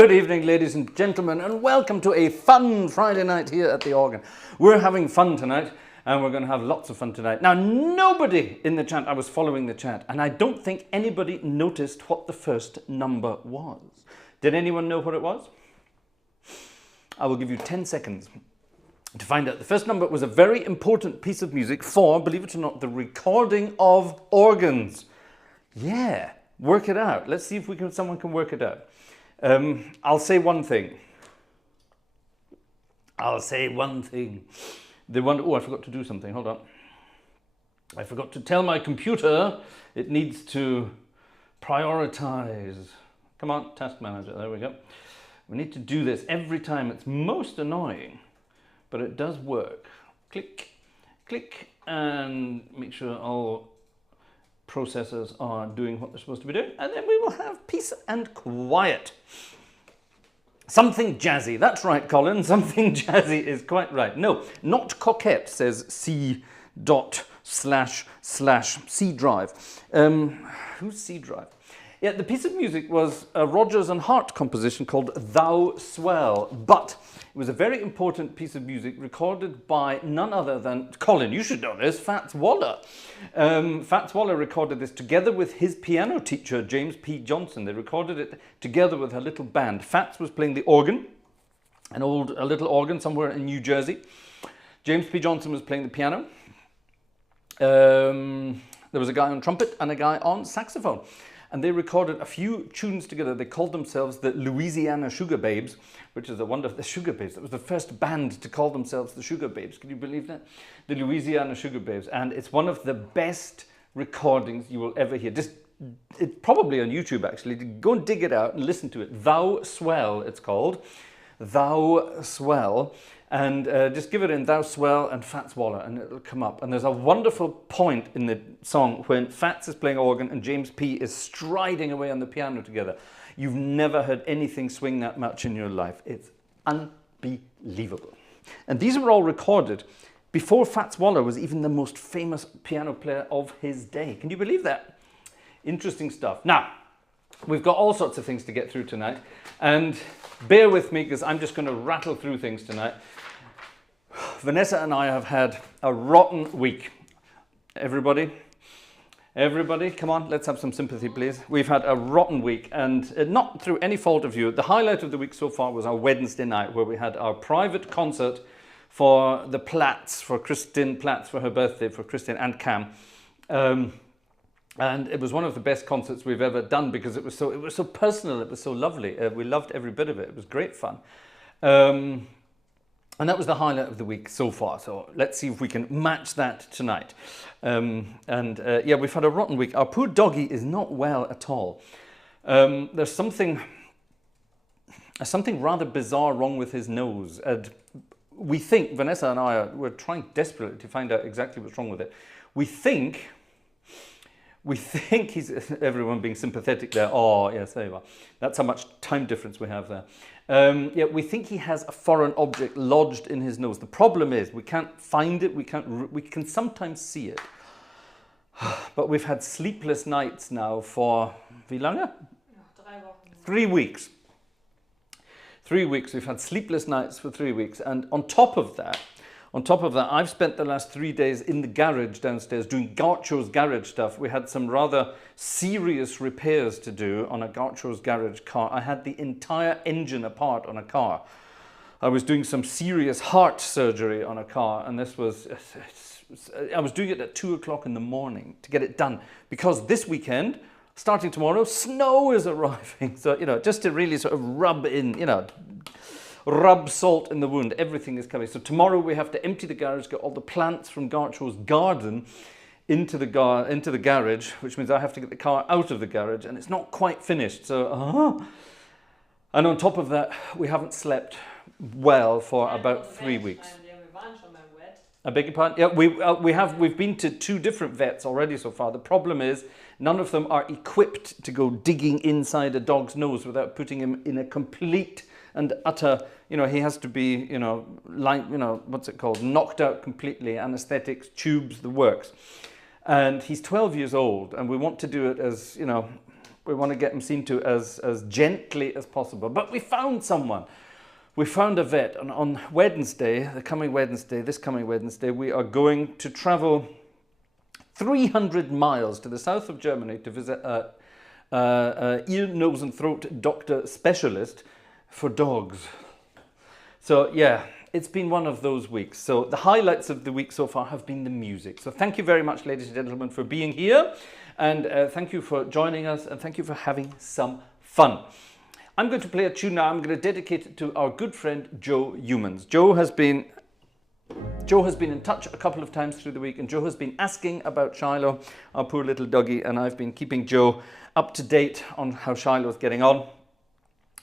Good evening, ladies and gentlemen, and welcome to a fun Friday night here at the organ. We're having fun tonight, and we're going to have lots of fun tonight. Now, nobody in the chat, I was following the chat, and I don't think anybody noticed what the first number was. Did anyone know what it was? I will give you 10 seconds to find out. The first number was a very important piece of music for, believe it or not, the recording of organs. Yeah, work it out. Let's see if someone can work it out. I'll say one thing. Oh, I forgot to do something. Hold on. I forgot to tell my computer it needs to prioritize. Come on, task manager. There we go. We need to do this every time. It's most annoying, but it does work. Click, click, and make sure all processors are doing what they're supposed to be doing, and then we will have peace and quiet. Something jazzy. That's right, Colin. Something jazzy is quite right. No, not coquette, says C.// C drive. Who's C drive? Yeah, the piece of music was a Rodgers and Hart composition called Thou Swell, but it was a very important piece of music recorded by none other than, Colin, you should know this, Fats Waller. Fats Waller recorded this together with his piano teacher, James P. Johnson. They recorded it together with a little band. Fats was playing the organ, a little organ somewhere in New Jersey. James P. Johnson was playing the piano. There was a guy on trumpet and a guy on saxophone. And they recorded a few tunes together. They called themselves the Louisiana Sugar Babes, which is a wonder. The Sugar Babes. That was the first band to call themselves the Sugar Babes. Can you believe that? The Louisiana Sugar Babes. And it's one of the best recordings you will ever hear. It's probably on YouTube, actually. Go and dig it out and listen to it. Thou Swell, it's called. Thou Swell. And just give it in Thou Swell and Fats Waller and it'll come up. And there's a wonderful point in the song when Fats is playing organ and James P is striding away on the piano together. You've never heard anything swing that much in your life. It's unbelievable. And these were all recorded before Fats Waller was even the most famous piano player of his day. Can you believe that? Interesting stuff. Now, we've got all sorts of things to get through tonight. And bear with me because I'm just going to rattle through things tonight. Vanessa and I have had a rotten week. Everybody, come on, let's have some sympathy, please. We've had a rotten week, and not through any fault of you. The highlight of the week so far was our Wednesday night, where we had our private concert for the Platts, for Christine Platts, for her birthday, for Christine and Cam. And it was one of the best concerts we've ever done because it was so personal, it was so lovely. We loved every bit of it. It was great fun. And that was the highlight of the week so far. So let's see if we can match that tonight. Yeah, we've had a rotten week. Our poor doggy is not well at all. There's something rather bizarre wrong with his nose. And we think, Vanessa and I, we're trying desperately to find out exactly what's wrong with it. We think he's, everyone being sympathetic there. Oh, yes, there you are. That's how much time difference we have there. Yeah, we think he has a foreign object lodged in his nose. The problem is we can't find it. We can sometimes see it. But we've had sleepless nights now for, wie lange? 3 weeks. 3 weeks. We've had sleepless nights for 3 weeks. And on top of that, I've spent the last 3 days in the garage downstairs doing Gartshore's garage stuff. We had some rather serious repairs to do on a Gartshore's garage car. I had the entire engine apart on a car. I was doing some serious heart surgery on a car, and I was doing it at 2 o'clock in the morning to get it done. Because this weekend, starting tomorrow, snow is arriving. So, just to really sort of rub salt in the wound. Everything is coming. So tomorrow we have to empty the garage, get all the plants from Gartshore's garden into the garage, which means I have to get the car out of the garage, and it's not quite finished. So, and on top of that, we haven't slept well for about 3 weeks. I beg your pardon? Yeah, we've been to 2 different vets already so far. The problem is none of them are equipped to go digging inside a dog's nose without putting him in a complete and utter, he has to be, what's it called, knocked out completely, anesthetics, tubes, the works. And he's 12 years old, and we want to do it as, We want to get him seen to as gently as possible. But we found someone. We found a vet. And on Wednesday, this coming Wednesday, we are going to travel 300 miles to the south of Germany to visit a ear, nose and throat doctor specialist for dogs. So yeah, it's been one of those weeks. So the highlights of the week so far have been the music. So thank you very much, ladies and gentlemen, for being here. And thank you for joining us. And thank you for having some fun. I'm going to play a tune now. I'm going to dedicate it to our good friend, Joe Humans. Joe has been in touch a couple of times through the week, and Joe has been asking about Shiloh, our poor little doggy, and I've been keeping Joe up to date on how Shiloh's getting on.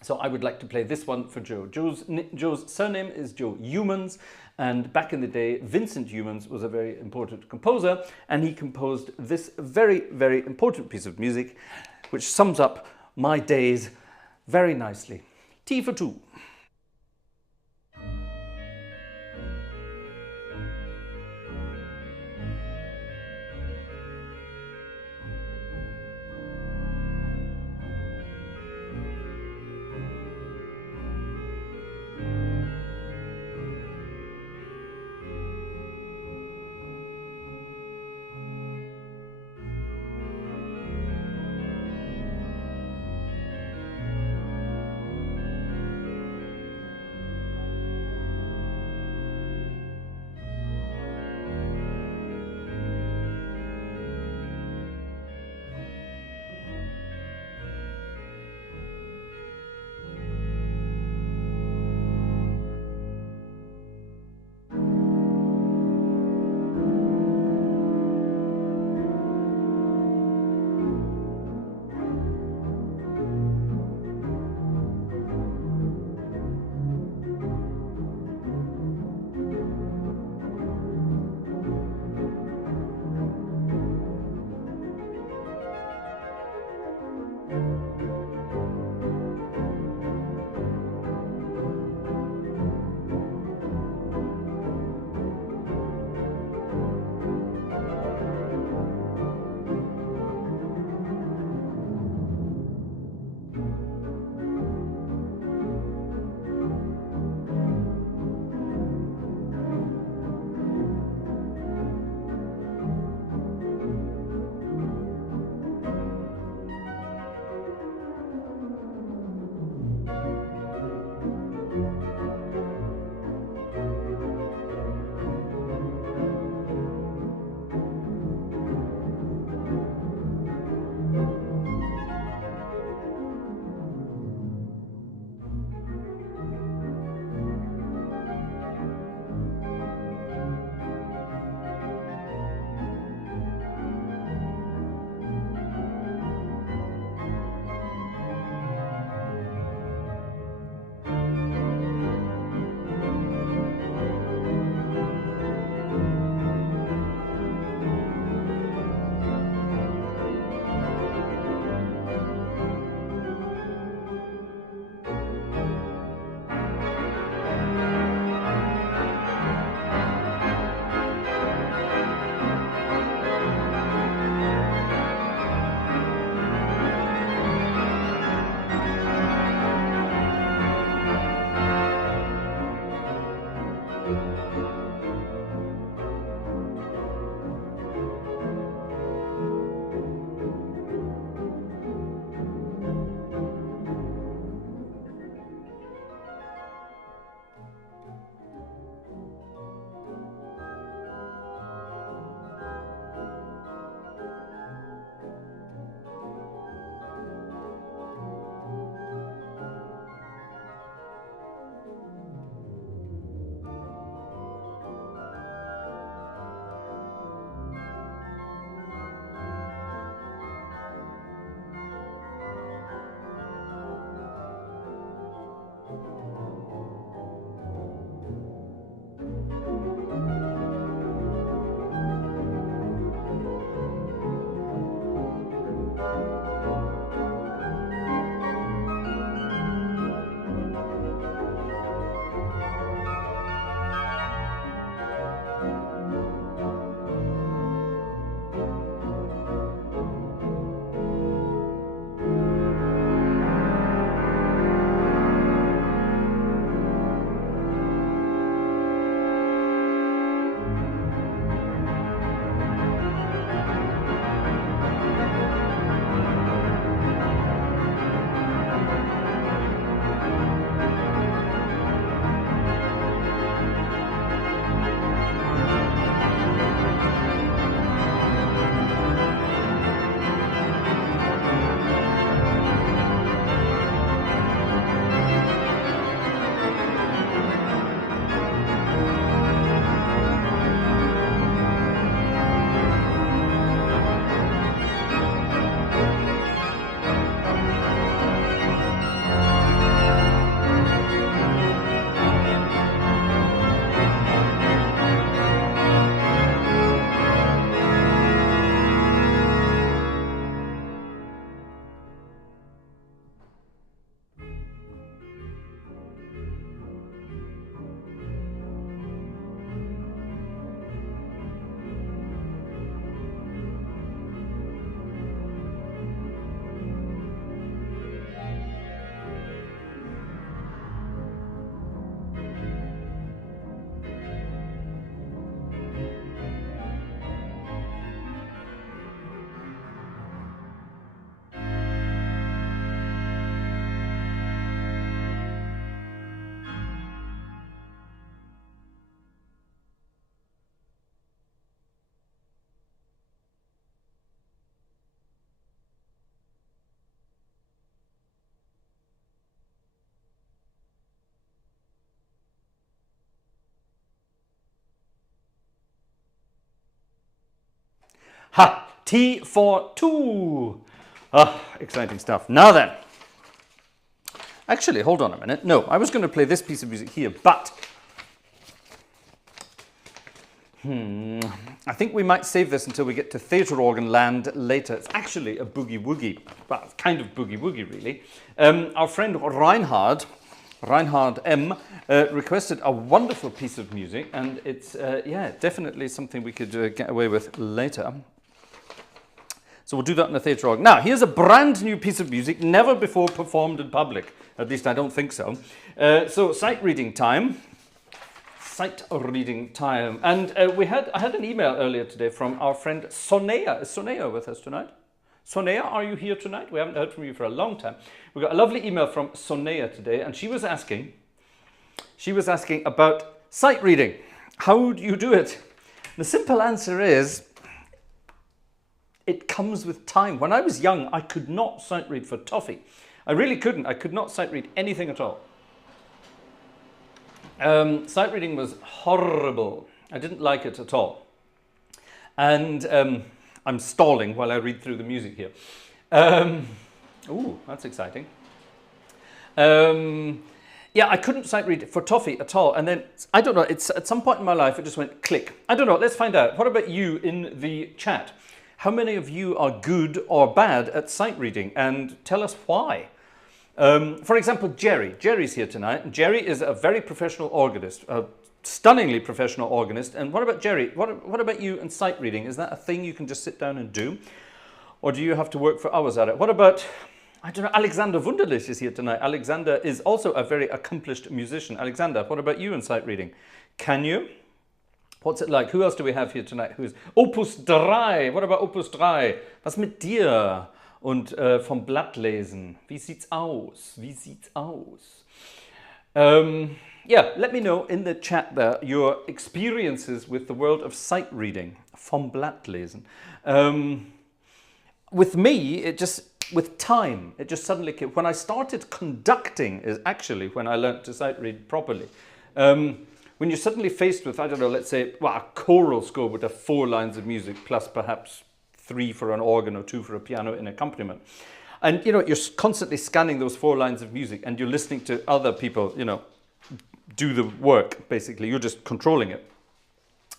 So I would like to play this one for Joe. Joe's surname is Joe Humans, and back in the day, Vincent Humans was a very important composer, and he composed this very, very important piece of music, which sums up my days very nicely. T for 2. Ha! T for two. Ah, exciting stuff. Now then. Actually, hold on a minute. No, I was going to play this piece of music here, but I think we might save this until we get to theatre organ land later. It's actually a boogie-woogie. Well, it's kind of boogie-woogie, really. Our friend Reinhard M, requested a wonderful piece of music, and it's, yeah, definitely something we could get away with later. So we'll do that in the theatre organ. Now, here's a brand new piece of music, never before performed in public. At least I don't think so. So, sight reading time. Sight reading time. And I had an email earlier today from our friend Sonea. Is Sonea with us tonight? Sonea, are you here tonight? We haven't heard from you for a long time. We got a lovely email from Sonea today, and she was asking about sight reading. How do you do it? The simple answer is, it comes with time. When I was young, I could not sight read for toffee. I really couldn't. I could not sight read anything at all. Sight reading was horrible. I didn't like it at all. And I'm stalling while I read through the music here. Ooh, that's exciting. Yeah, I couldn't sight read for toffee at all. And then, I don't know, it's at some point in my life, it just went click. I don't know, let's find out. What about you in the chat? How many of you are good or bad at sight reading? And tell us why. For example, Jerry. Jerry's here tonight. And Jerry is a very professional organist, a stunningly professional organist. And what about Jerry? What about you and sight reading? Is that a thing you can just sit down and do? Or do you have to work for hours at it? What about, I don't know, Alexander Wunderlich is here tonight. Alexander is also a very accomplished musician. Alexander, what about you and sight reading? Can you? What's it like? Who else do we have here tonight? Who's Opus 3? What about Opus 3? Was mit dir? Und vom Blatt lesen. Wie sieht's aus? Wie sieht's aus? Yeah, let me know in the chat there your experiences with the world of sight reading. Vom Blatt lesen. With me, with time, it just suddenly came. When I started conducting is actually when I learned to sight read properly. When you're suddenly faced with, I don't know, let's say, well, a choral score with 4 lines of music plus perhaps 3 for an organ or 2 for a piano in accompaniment. And, you know, you're constantly scanning those 4 lines of music and you're listening to other people, you know, do the work, basically. You're just controlling it.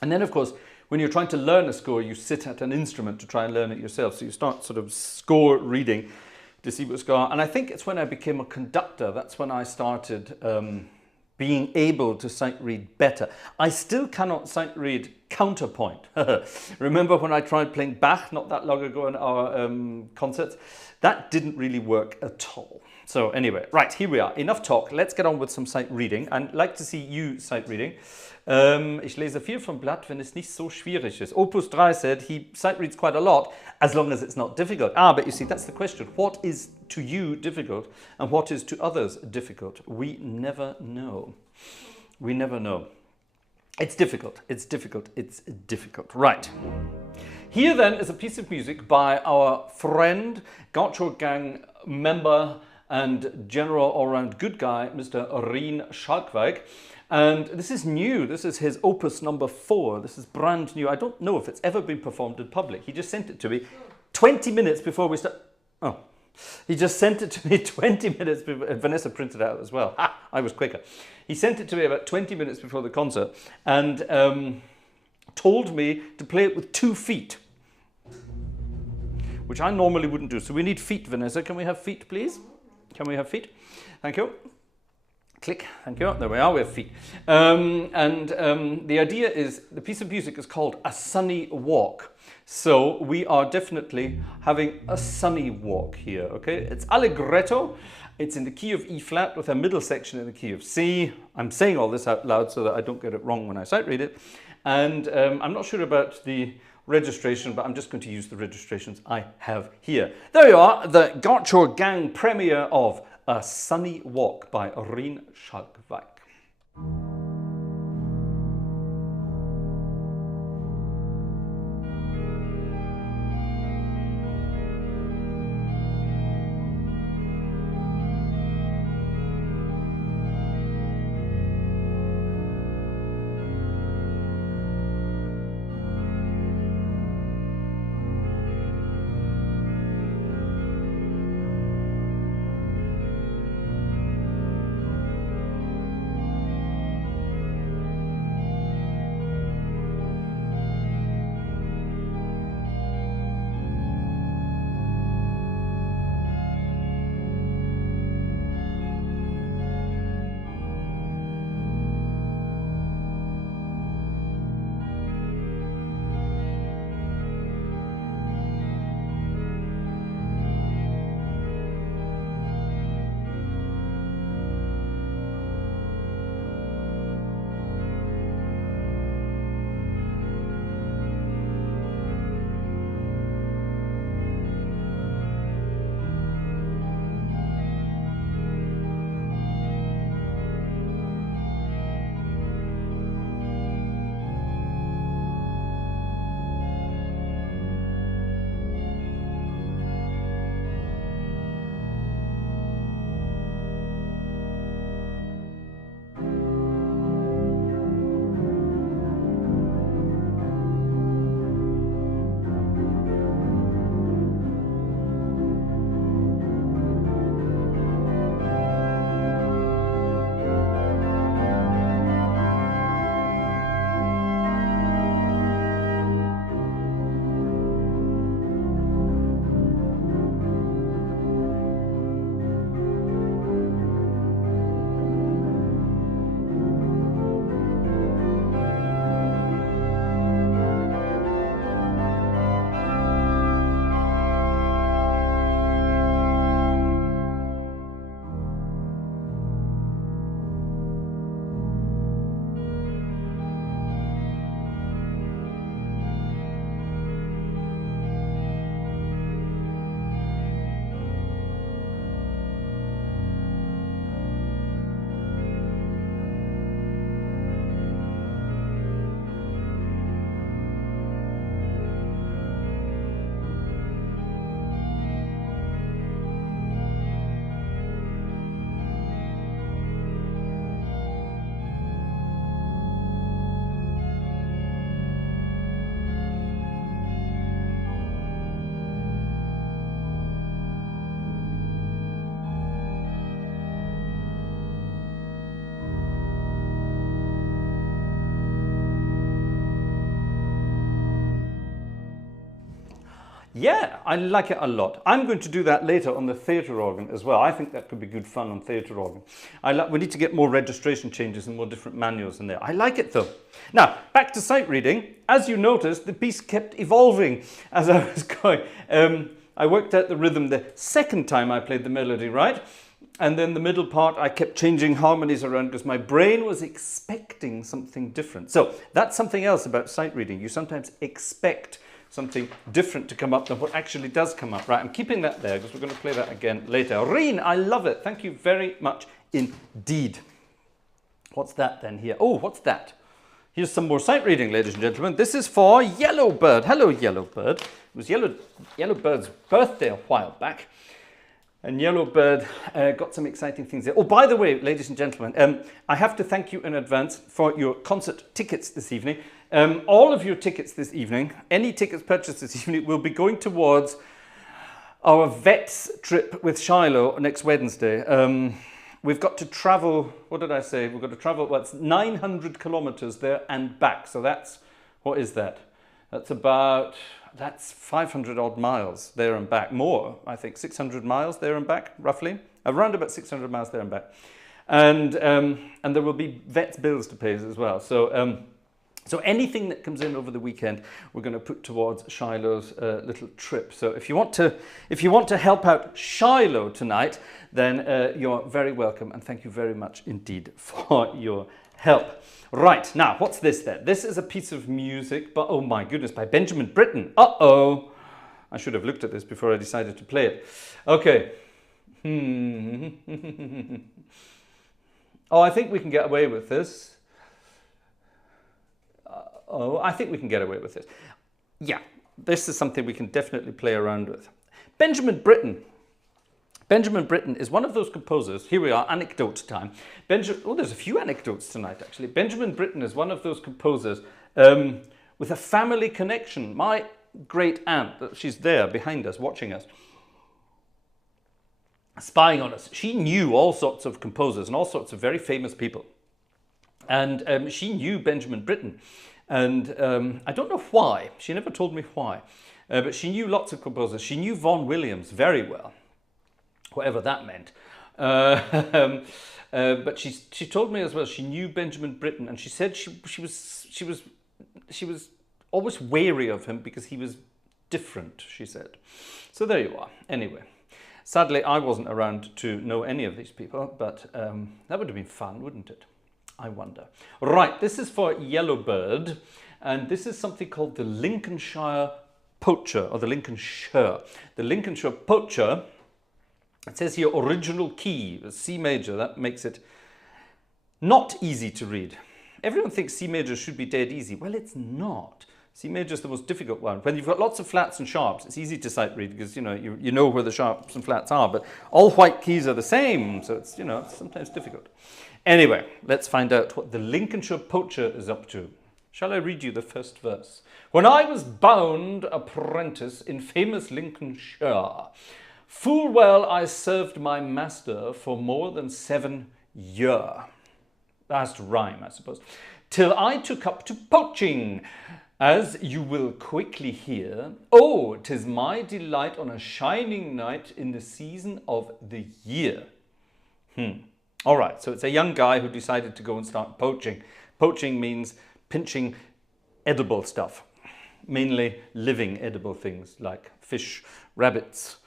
And then, of course, when you're trying to learn a score, you sit at an instrument to try and learn it yourself. So you start sort of score reading to see what's going on. And I think it's when I became a conductor, that's when I started being able to sight read better. I still cannot sight read counterpoint. Remember when I tried playing Bach not that long ago in our concerts? That didn't really work at all. So anyway, right, here we are. Enough talk. Let's get on with some sight reading. I'd like to see you sight reading. Ich lese viel vom Blatt, wenn es nicht so schwierig ist. Opus 3 said he sight reads quite a lot, as long as it's not difficult. But you see, that's the question. What is to you difficult, and what is to others difficult? We never know. We never know. It's difficult. It's difficult. It's difficult. Right. Here then is a piece of music by our friend, Gartshore Gang member and general all-round good guy, Mr. Rien Schalkwijk. And this is new. This is his opus number 4. This is brand new. I don't know if it's ever been performed in public. He just sent it to me 20 minutes before we start. Oh, he just sent it to me 20 minutes before. Vanessa printed it out as well. Ha, I was quicker. He sent it to me about 20 minutes before the concert and told me to play it with 2 feet, which I normally wouldn't do. So we need feet, Vanessa. Can we have feet, please? Can we have feet? Thank you. Click, thank you. There we are, we have feet. The idea is, the piece of music is called A Sunny Walk. So we are definitely having a sunny walk here, okay? It's allegretto. It's in the key of E flat with a middle section in the key of C. I'm saying all this out loud so that I don't get it wrong when I sight read it. And I'm not sure about the registration, but I'm just going to use the registrations I have here. There you are, the Gartshore Gang premiere of A Sunny Walk by Rien Schalkwijk. Yeah, I like it a lot. I'm going to do that later on the theatre organ as well. I think that could be good fun on theatre organ. We need to get more registration changes and more different manuals in there. I like it though. Now, back to sight reading. As you noticed, the piece kept evolving as I was going. I worked out the rhythm the second time I played the melody, right? And then the middle part, I kept changing harmonies around because my brain was expecting something different. So that's something else about sight reading. You sometimes expect something different to come up than what actually does come up. Right, I'm keeping that there because we're going to play that again later. Reen, I love it. Thank you very much indeed. What's that then here? Oh, what's that? Here's some more sight reading, ladies and gentlemen. This is for Yellowbird. Hello, Yellowbird. It was Yellowbird's birthday a while back. And Yellowbird got some exciting things there. Oh, by the way, ladies and gentlemen, I have to thank you in advance for your concert tickets this evening. All of your tickets this evening, any tickets purchased this evening, will be going towards our vets trip with Shiloh next Wednesday. We've got to travel, what did I say? We've got to travel, well, it's 900 kilometers there and back. So that's, what is that? That's 500 odd miles there and back. More, I think, 600 miles there and back, roughly. Around about 600 miles there and back. And there will be vets bills to pay as well. So anything that comes in over the weekend, we're going to put towards Shiloh's little trip. So if you want to help out Shiloh tonight, then you're very welcome, and thank you very much indeed for your help. Right, now what's this then? This is a piece of music, but oh my goodness, by Benjamin Britten. Uh-oh, I should have looked at this before I decided to play it. Okay. Oh, I think we can get away with this. I think we can get away with this. Yeah, this is something we can definitely play around with. Benjamin Britten. Benjamin Britten is one of those composers. Here we are, anecdote time. There's a few anecdotes tonight, actually. Benjamin Britten is one of those composers with a family connection. My great aunt, she's there behind us, watching us, spying on us. She knew all sorts of composers and all sorts of very famous people. And she knew Benjamin Britten. And I don't know why. She never told me why. But she knew lots of composers. She knew Vaughan Williams very well, whatever that meant. But she told me as well she knew Benjamin Britten, and she said she was always wary of him because he was different, she said. So there you are. Anyway, sadly I wasn't around to know any of these people, but that would have been fun, wouldn't it? I wonder. Right, this is for Yellowbird, and this is something called the Lincolnshire Poacher, or the Lincolnshire. The Lincolnshire Poacher, it says here original key, C major. That makes it not easy to read. Everyone thinks C major should be dead easy. Well, it's not. C major is the most difficult one. When you've got lots of flats and sharps, it's easy to sight read because you know where the sharps and flats are, but all white keys are the same, so it's it's sometimes difficult. Anyway, let's find out what the Lincolnshire Poacher is up to. Shall I read you the first verse? When I was bound apprentice in famous Lincolnshire, full well I served my master for more than 7 years. That's to rhyme, I suppose. Till I took up to poaching, as you will quickly hear. Oh, 'tis my delight on a shining night in the season of the year. All right, so it's a young guy who decided to go and start poaching. Poaching means pinching edible stuff, mainly living edible things like fish, rabbits,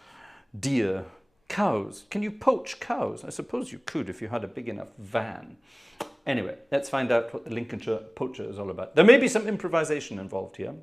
deer, cows. Can you poach cows? I suppose you could if you had a big enough van. Anyway, let's find out what the Lincolnshire Poacher is all about. There may be some improvisation involved here.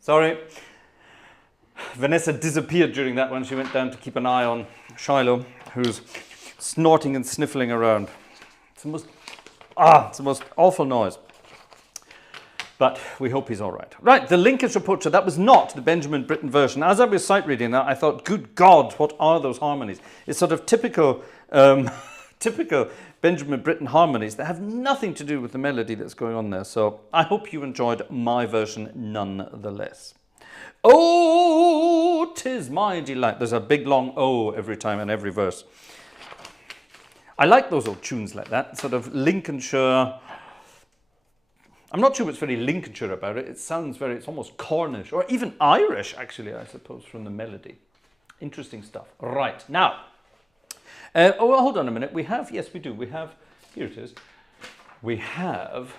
Sorry. Vanessa disappeared during that one. She went down to keep an eye on Shiloh, who's snorting and sniffling around. It's the most awful noise. But we hope he's all right. Right, the Lincolnshire Poacher, that was not the Benjamin Britten version. As I was sight reading that, I thought, good God, what are those harmonies? It's sort of typical typical Benjamin Britten harmonies that have nothing to do with the melody that's going on there. So I hope you enjoyed my version nonetheless. Oh, 'tis my delight. There's a big long O every time in every verse. I like those old tunes like that, sort of Lincolnshire. I'm not sure what's very Lincolnshire about it. It sounds it's almost Cornish, or even Irish, actually, I suppose, from the melody. Interesting stuff. Right, now. Well, hold on a minute. Yes, we do. Here it is. We have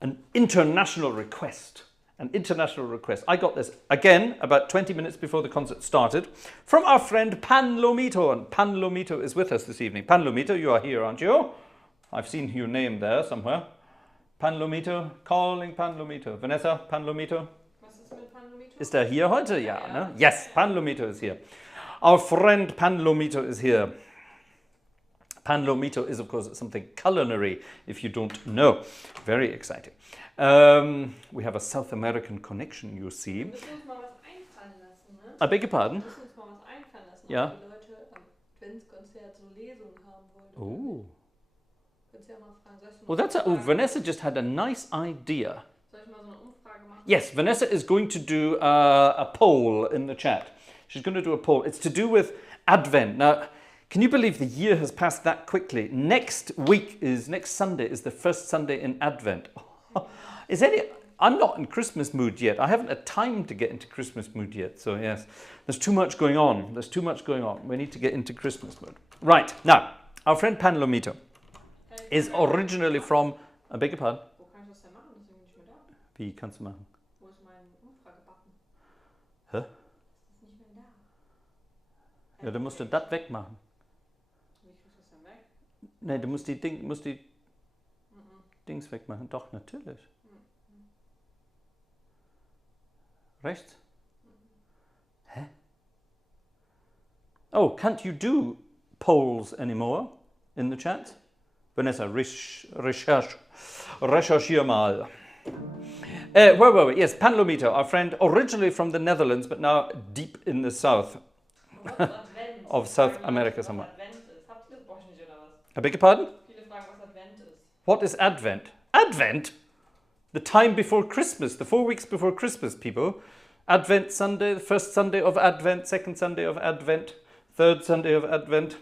an international request. I got this, again, about 20 minutes before the concert started, from our friend Pan Lomito. And Pan Lomito is with us this evening. Pan Lomito, you are here, aren't you? I've seen your name there somewhere. Pan Lomito, calling Pan Lomito. Vanessa, Pan Lomito? Was ist mit Pan Lomito? Ist hier heute? Ja, ne? Yes, Pan Lomito is here. Our friend Pan Lomito is here. Pan Lomito is, of course, something culinary, if you don't know. Very exciting. We have a South American connection, you see. Wir müssen uns mal was einfallen lassen, ne? I beg your pardon? Wir müssen uns mal was einfallen lassen, Ja. ob die Leute am Adventskonzert so Lesungen haben wollen. Oh. Könntest du ja mal fragen. Soll ich so Well, eine Vanessa just had a nice idea. Soll ich mal so eine Umfrage machen? Yes, Vanessa is going to do a poll in the chat. She's going to do a poll. It's to do with Advent. Now, can you believe the year has passed that quickly? Next Sunday is the first Sunday in Advent. I'm not in Christmas mood yet. I haven't had time to get into Christmas mood yet. So yes, there's too much going on. We need to get into Christmas mood. Right, now, our friend Pan Lomito is originally from, I beg your pardon? Wo kann ich das denn machen? Deswegen bin ich nicht mehr da. Wie kannst du machen? Wo ist mein Umfragebutton? Hä? Ist nicht mehr da. Ja, du musst das wegmachen. Wie kriegst du das denn weg? Nee, du musst die Dings wegmachen. Doch, natürlich. Rechts? Hä? Oh, can't you do polls anymore in the chat? Vanessa, recherchier mal. Where were we? Yes, Pan Lomito, our friend, originally from the Netherlands, but now deep in the south of South America somewhere. Habt ihr das Bosch nicht oder was? I beg your pardon? Viele fragen, was Advent ist. What is Advent? Advent? The time before Christmas, the 4 weeks before Christmas, people. Advent Sunday, the first Sunday of Advent, second Sunday of Advent, third Sunday of Advent.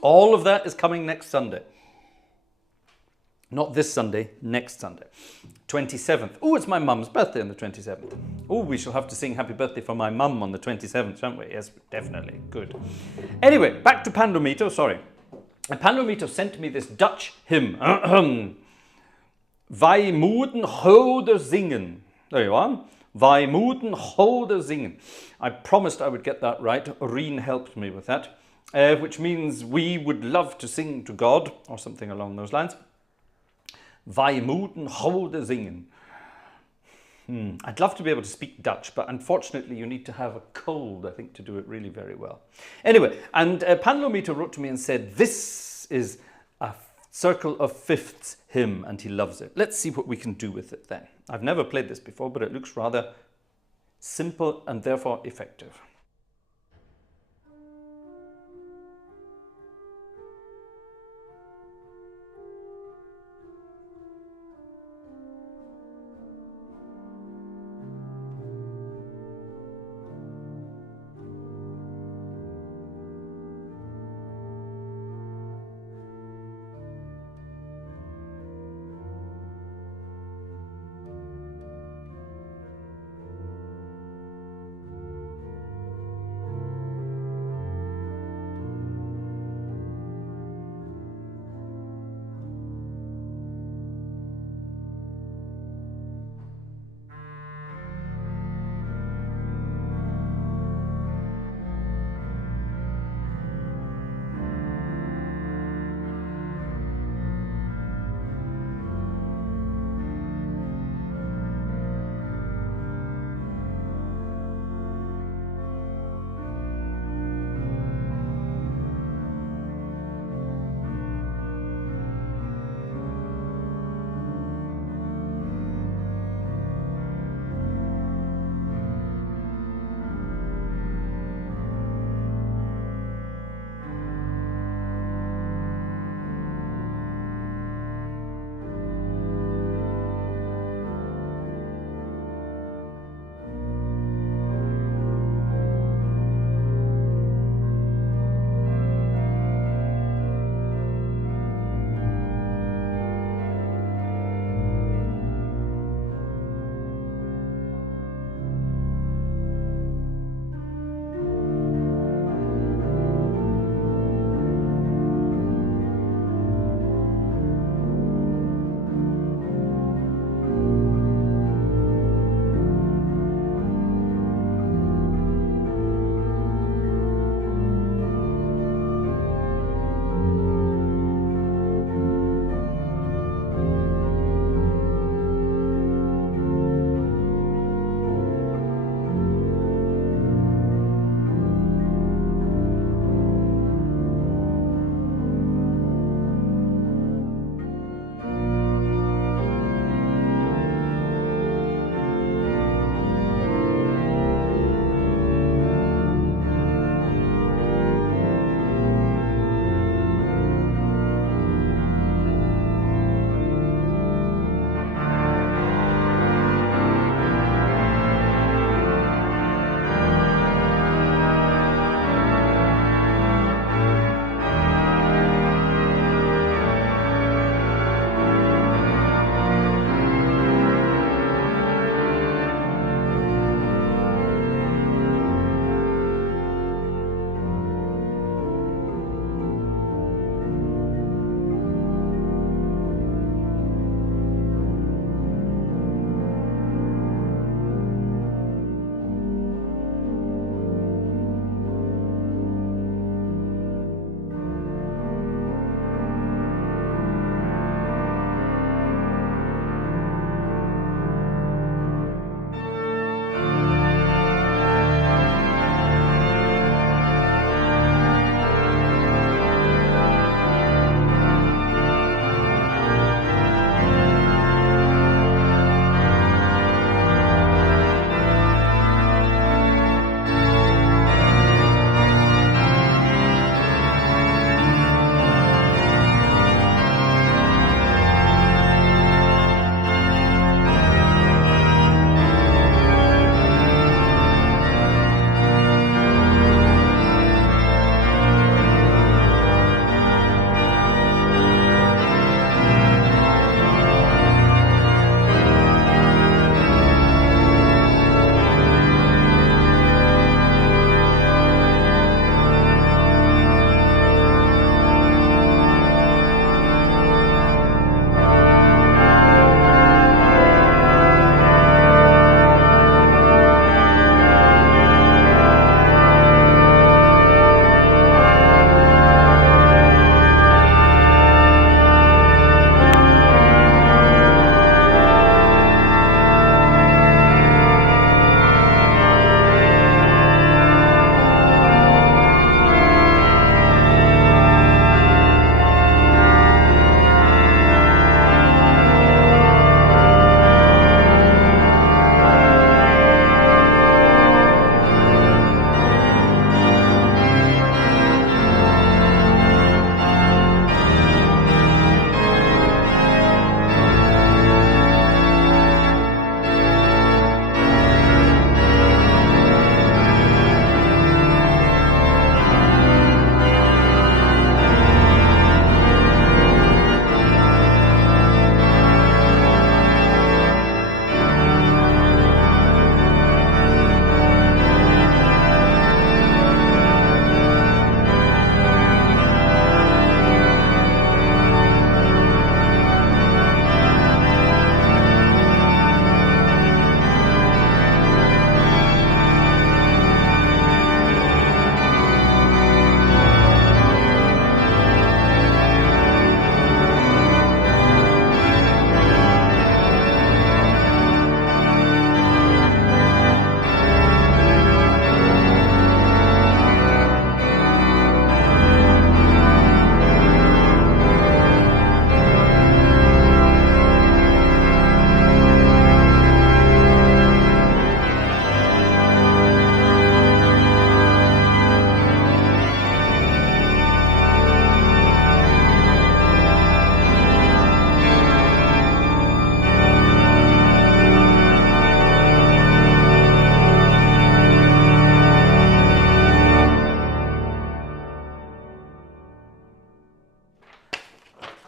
All of that is coming next Sunday. Not this Sunday, next Sunday. 27th. Oh, it's my mum's birthday on the 27th. Oh, we shall have to sing happy birthday for my mum on the 27th, shan't we? Yes, definitely. Good. Anyway, back to Pan Lomito, sorry. And Pan Lomito sent me this Dutch hymn. Wij moeten houden zingen. There you are. Wij moeten houden zingen. I promised I would get that right. Rien helped me with that. Which means we would love to sing to God, or something along those lines. Wij moeten houden zingen. I'd love to be able to speak Dutch, but unfortunately you need to have a cold, I think, to do it really very well. Anyway, and Pan Lomito wrote to me and said, this is a circle of fifths hymn, and he loves it. Let's see what we can do with it then. I've never played this before, but it looks rather simple and therefore effective.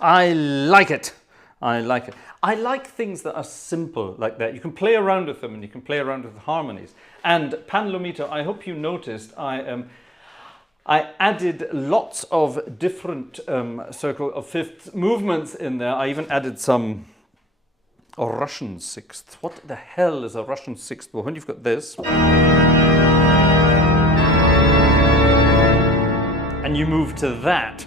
I like it. I like it. I like things that are simple like that. You can play around with them and you can play around with the harmonies. And Pan Lomito, I hope you noticed, I added lots of different circle of fifths movements in there. I even added some Russian sixths. What the hell is a Russian sixth? Well, when you've got this, and you move to that.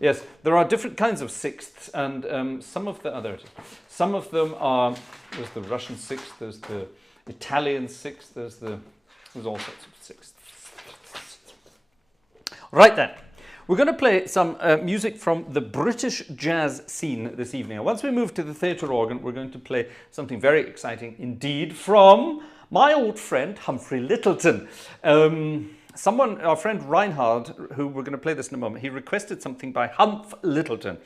Yes, there are different kinds of sixths, and some of them are. There's the Russian sixth. There's the Italian sixth. There's all sorts of sixths. Right then, we're going to play some music from the British jazz scene this evening. And once we move to the theatre organ, we're going to play something very exciting indeed from my old friend Humphrey Lyttelton. Our friend Reinhard, who we're going to play this in a moment, he requested something by Humph Lyttelton.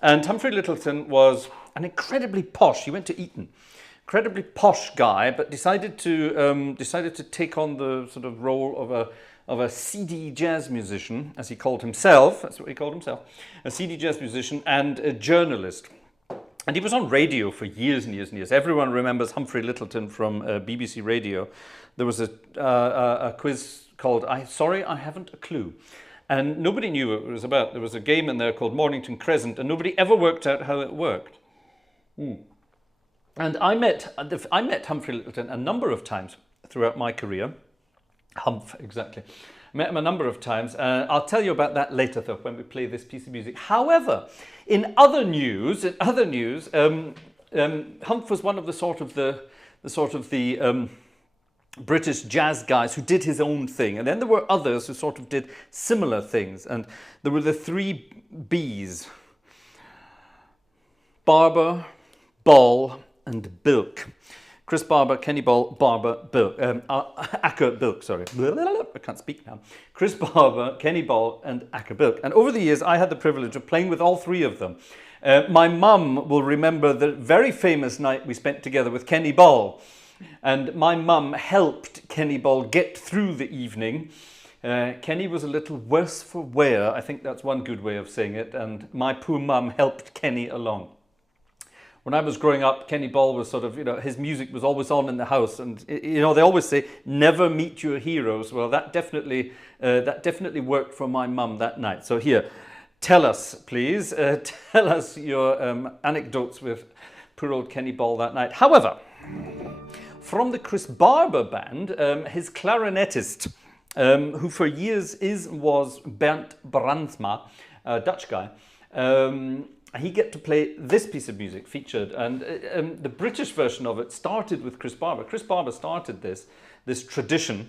And Humphrey Lyttelton was an incredibly posh, he went to Eton, incredibly posh guy, but decided to take on the sort of role of a seedy jazz musician, as he called himself. That's what he called himself, a seedy jazz musician and a journalist. And he was on radio for years and years and years. Everyone remembers Humphrey Lyttelton from BBC Radio. There was a quiz called Sorry, I Haven't a Clue. And nobody knew what it was about. There was a game in there called Mornington Crescent, and nobody ever worked out how it worked. And I met Humphrey Lyttelton a number of times throughout my career. Humph, exactly. Met him a number of times. I'll tell you about that later, though, when we play this piece of music. However, in other news, Humph was one of the British jazz guys who did his own thing, and then there were others who sort of did similar things, and there were the three B's: Barber, Ball, and Bilk. Chris Barber, Kenny Ball, Barber, Bilk. Acker Bilk, sorry. I can't speak now. Chris Barber, Kenny Ball, and Acker Bilk. And over the years, I had the privilege of playing with all three of them. My mum will remember the very famous night we spent together with Kenny Ball. And my mum helped Kenny Ball get through the evening. Kenny was a little worse for wear. I think that's one good way of saying it. And my poor mum helped Kenny along. When I was growing up, Kenny Ball was sort of, his music was always on in the house. And, they always say, never meet your heroes. Well, that definitely worked for my mum that night. So here, tell us, please. Tell us your anecdotes with poor old Kenny Ball that night. However, from the Chris Barber band, his clarinetist, who for years was Bernd Brandsma, a Dutch guy, he get to play this piece of music featured, and the British version of it started with Chris Barber. Chris Barber started this tradition,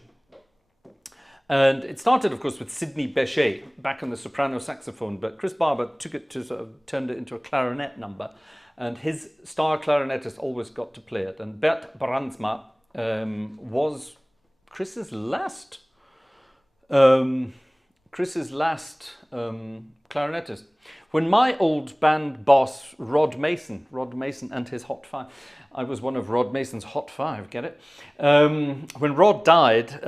and it started, of course, with Sidney Bechet back on the soprano saxophone, but Chris Barber took it to turned it into a clarinet number. And his star clarinetist always got to play it. And Bert Brandsma was Chris's last clarinetist. When my old band boss, Rod Mason and his Hot Five, I was one of Rod Mason's Hot Five, get it? When Rod died,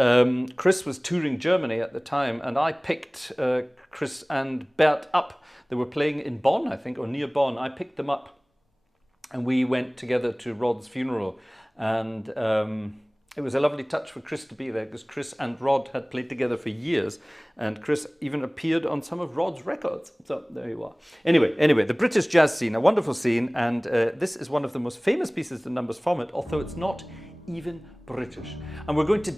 Chris was touring Germany at the time, and I picked Chris and Bert up. They were playing in Bonn, I think, or near Bonn. I picked them up. And we went together to Rod's funeral, and it was a lovely touch for Chris to be there, because Chris and Rod had played together for years, and Chris even appeared on some of Rod's records. So there you are. Anyway, the British jazz scene, a wonderful scene, and this is one of the most famous pieces of numbers from it, although it's not even British. And I'm going to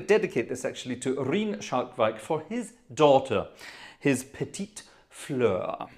dedicate this actually to Rien Schalkwijk for his daughter, his petite Fleur.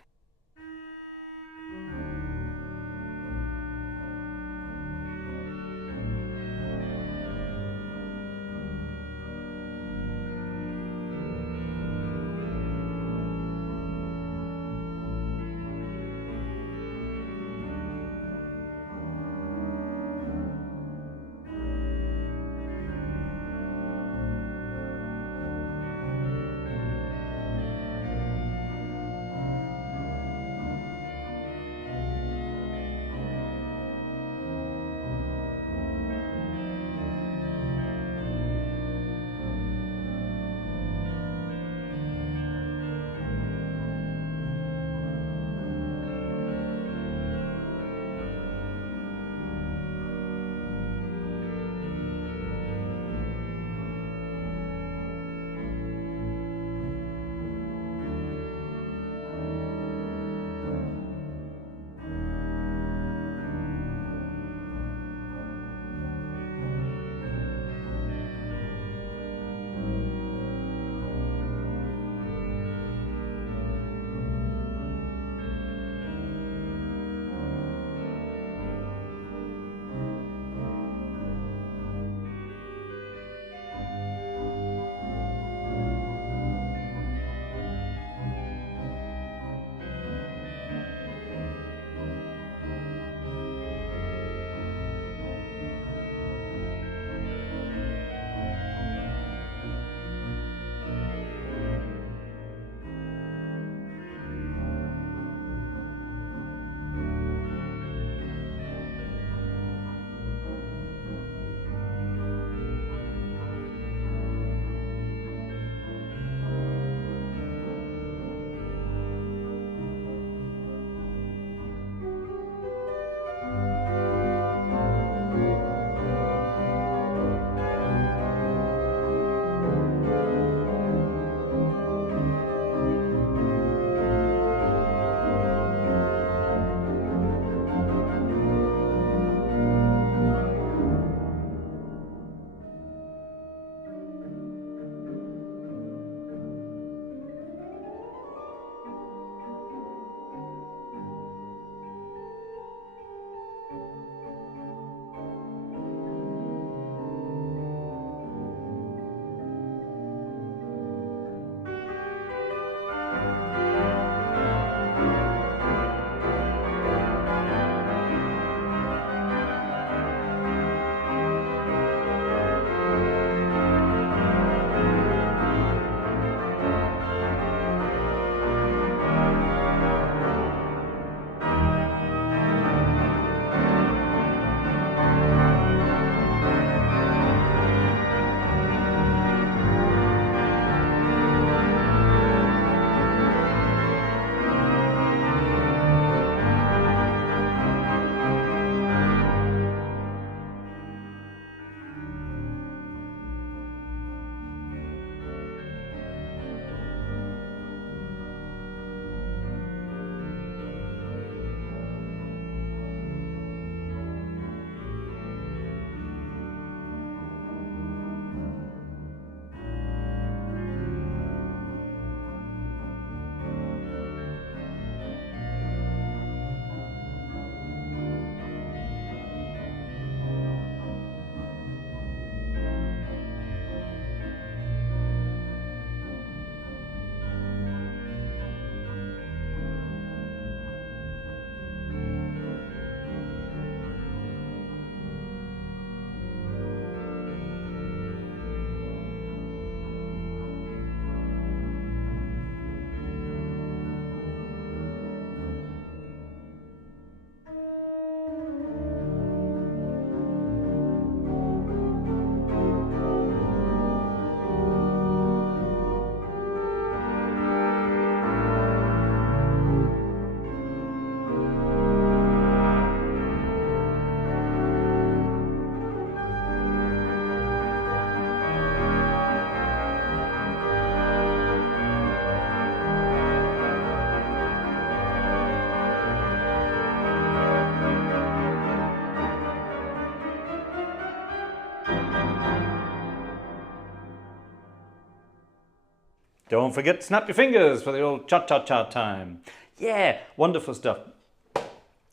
Don't forget to snap your fingers for the old cha-cha-cha time. Yeah, wonderful stuff.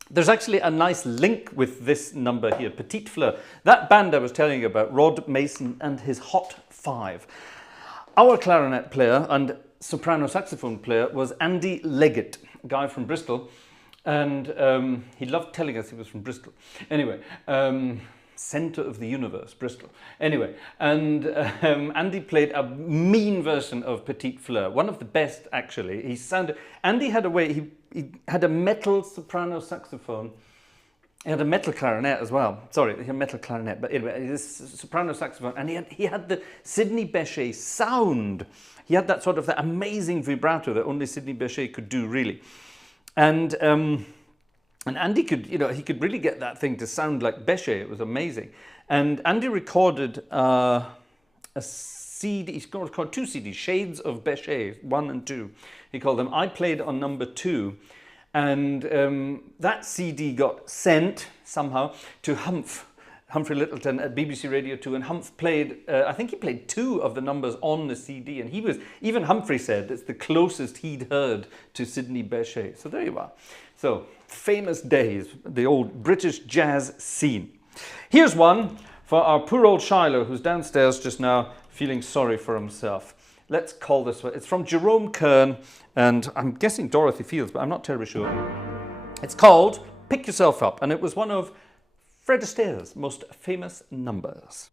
There's actually a nice link with this number here, Petite Fleur. That band I was telling you about, Rod Mason and his Hot Five. Our clarinet player and soprano saxophone player was Andy Leggett, a guy from Bristol. And he loved telling us he was from Bristol. Anyway, centre of the universe, Bristol. Anyway, and Andy played a mean version of Petite Fleur, one of the best actually. Andy had a way, he had a metal soprano saxophone. He had a metal clarinet as well. Sorry, he had a metal clarinet, but anyway, this soprano saxophone, and he had the Sidney Bechet sound. He had that sort of that amazing vibrato that only Sidney Bechet could do, really. And Andy could, he could really get that thing to sound like Bechet. It was amazing. And Andy recorded a CD, he recorded 2 CDs, Shades of Bechet, 1 and 2. He called them. I played on number 2. And that CD got sent somehow to Humphrey Lyttelton at BBC Radio 2, and Humph played, I think he played 2 of the numbers on the CD, and even Humphrey said it's the closest he'd heard to Sidney Bechet. So there you are. So, famous days, the old British jazz scene. Here's one for our poor old Shiloh, who's downstairs just now feeling sorry for himself. Let's call this one. It's from Jerome Kern, and I'm guessing Dorothy Fields, but I'm not terribly sure. It's called Pick Yourself Up, and it was one of Fred Astaire's most famous numbers.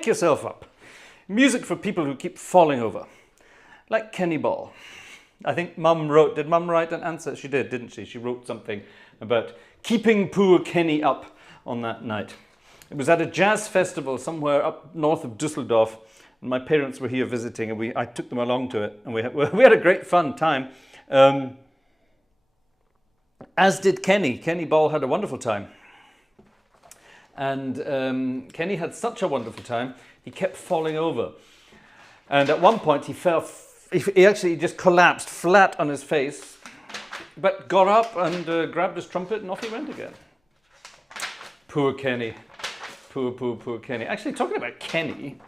pick yourself up. Music for people who keep falling over. Like Kenny Ball. I think Mum wrote, did Mum write an answer? She did, didn't she? She wrote something about keeping poor Kenny up on that night. It was at a jazz festival somewhere up north of Düsseldorf, and my parents were here visiting, and I took them along to it, and we had a great fun time. As did Kenny. Kenny Ball had a wonderful time. And Kenny had such a wonderful time, he kept falling over. And at one point he actually just collapsed flat on his face, but got up and grabbed his trumpet and off he went again. Poor Kenny. Poor Kenny. Actually, talking about Kenny,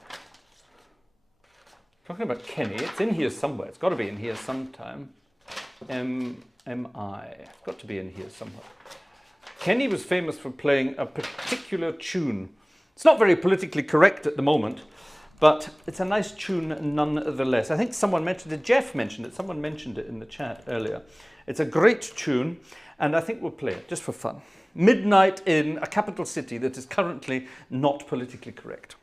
it's in here somewhere. It's got to be in here sometime. M-I. It's got to be in here somewhere. Kenny was famous for playing a particular tune. It's not very politically correct at the moment, but it's a nice tune nonetheless. I think someone mentioned it, Jeff mentioned it, someone mentioned it in the chat earlier. It's a great tune, and I think we'll play it just for fun. Midnight in a capital city that is currently not politically correct.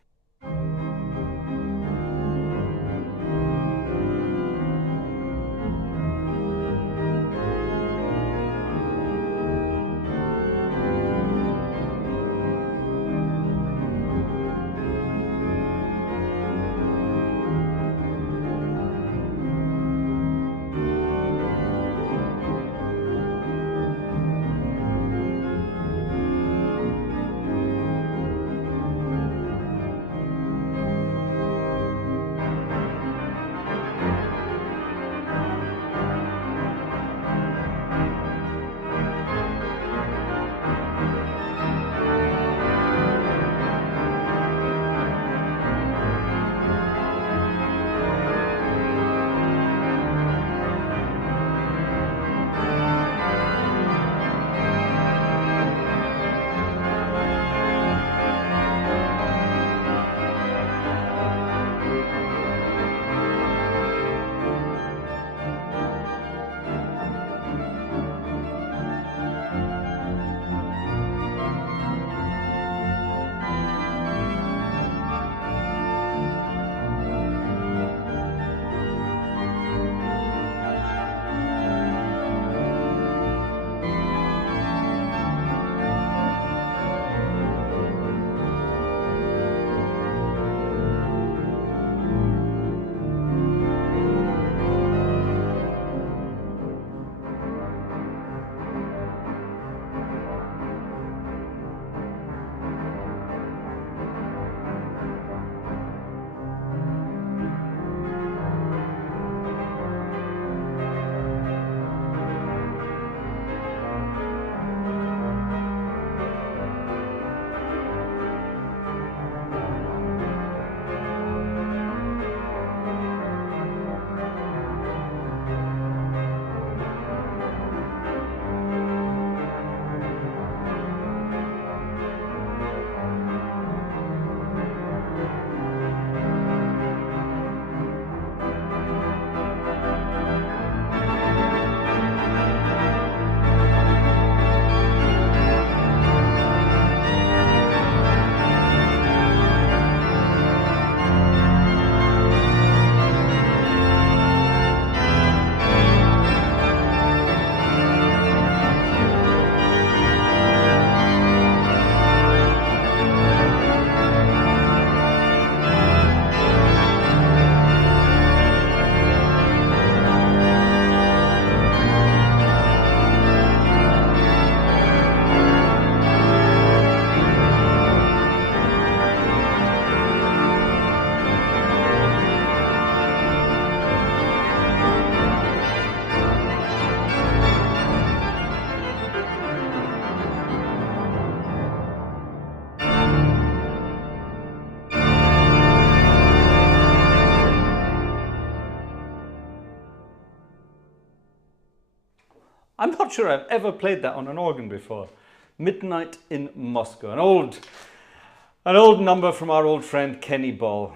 I'm not sure I've ever played that on an organ before. Midnight in Moscow, an old number from our old friend Kenny Ball.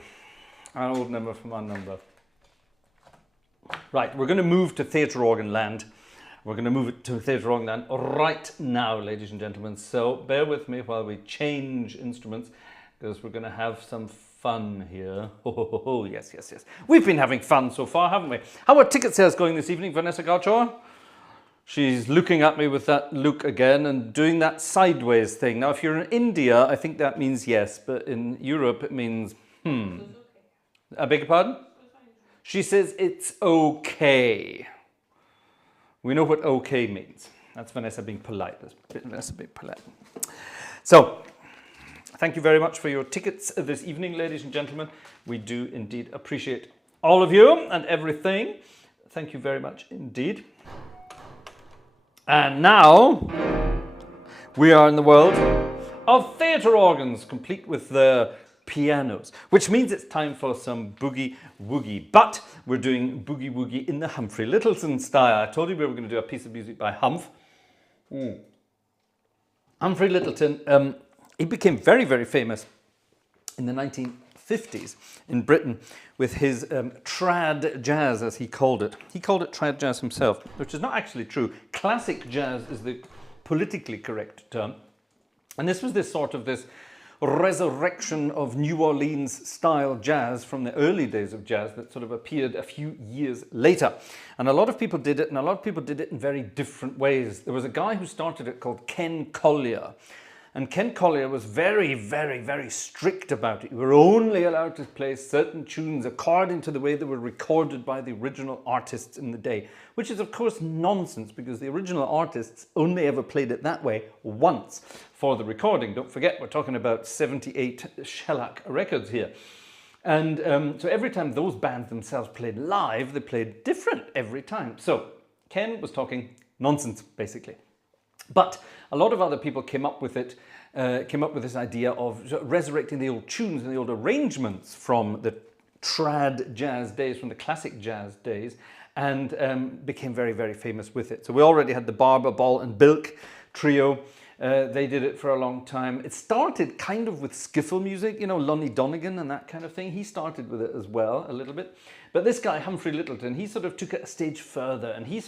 An old number from our number. Right, we're going to move to theatre organ land. We're going to move it to theatre organ land right now, ladies and gentlemen. So bear with me while we change instruments, because we're going to have some fun here. Oh, yes, yes, yes. We've been having fun so far, haven't we? How are ticket sales going this evening, Vanessa Gartshore? She's looking at me with that look again and doing that sideways thing. Now, if you're in India, I think that means yes, but in Europe, it means I beg your pardon? She says it's okay. We know what okay means. That's Vanessa being polite. That's Vanessa being polite. So, thank you very much for your tickets this evening, ladies and gentlemen. We do indeed appreciate all of you and everything. Thank you very much indeed. And now, we are in the world of theatre organs, complete with the pianos, which means it's time for some boogie woogie. But we're doing boogie woogie in the Humphrey Lyttelton style. I told you we were going to do a piece of music by Humph. Humphrey Lyttelton, he became very, very famous in the 1950s in Britain with his trad jazz, as he called it. He called it trad jazz himself, which is not actually true. Classic jazz is the politically correct term. And this was this resurrection of New Orleans style jazz from the early days of jazz that sort of appeared a few years later. And a lot of people did it, and a lot of people did it in very different ways. There was a guy who started it called Ken Collier. And Ken Collier was very, very, very strict about it. You were only allowed to play certain tunes according to the way they were recorded by the original artists in the day, which is of course nonsense because the original artists only ever played it that way once for the recording. Don't forget, we're talking about 78 shellac records here. And so every time those bands themselves played live, they played different every time. So Ken was talking nonsense, basically. But a lot of other people came up with it, came up with this idea of resurrecting the old tunes and the old arrangements from the trad jazz days, from the classic jazz days, and became very, very famous with it. So we already had the Barber, Ball and Bilk trio. They did it for a long time. It started kind of with skiffle music, you know, Lonnie Donegan and that kind of thing. He started with it as well, a little bit. But this guy, Humphrey Lyttelton, he sort of took it a stage further, and he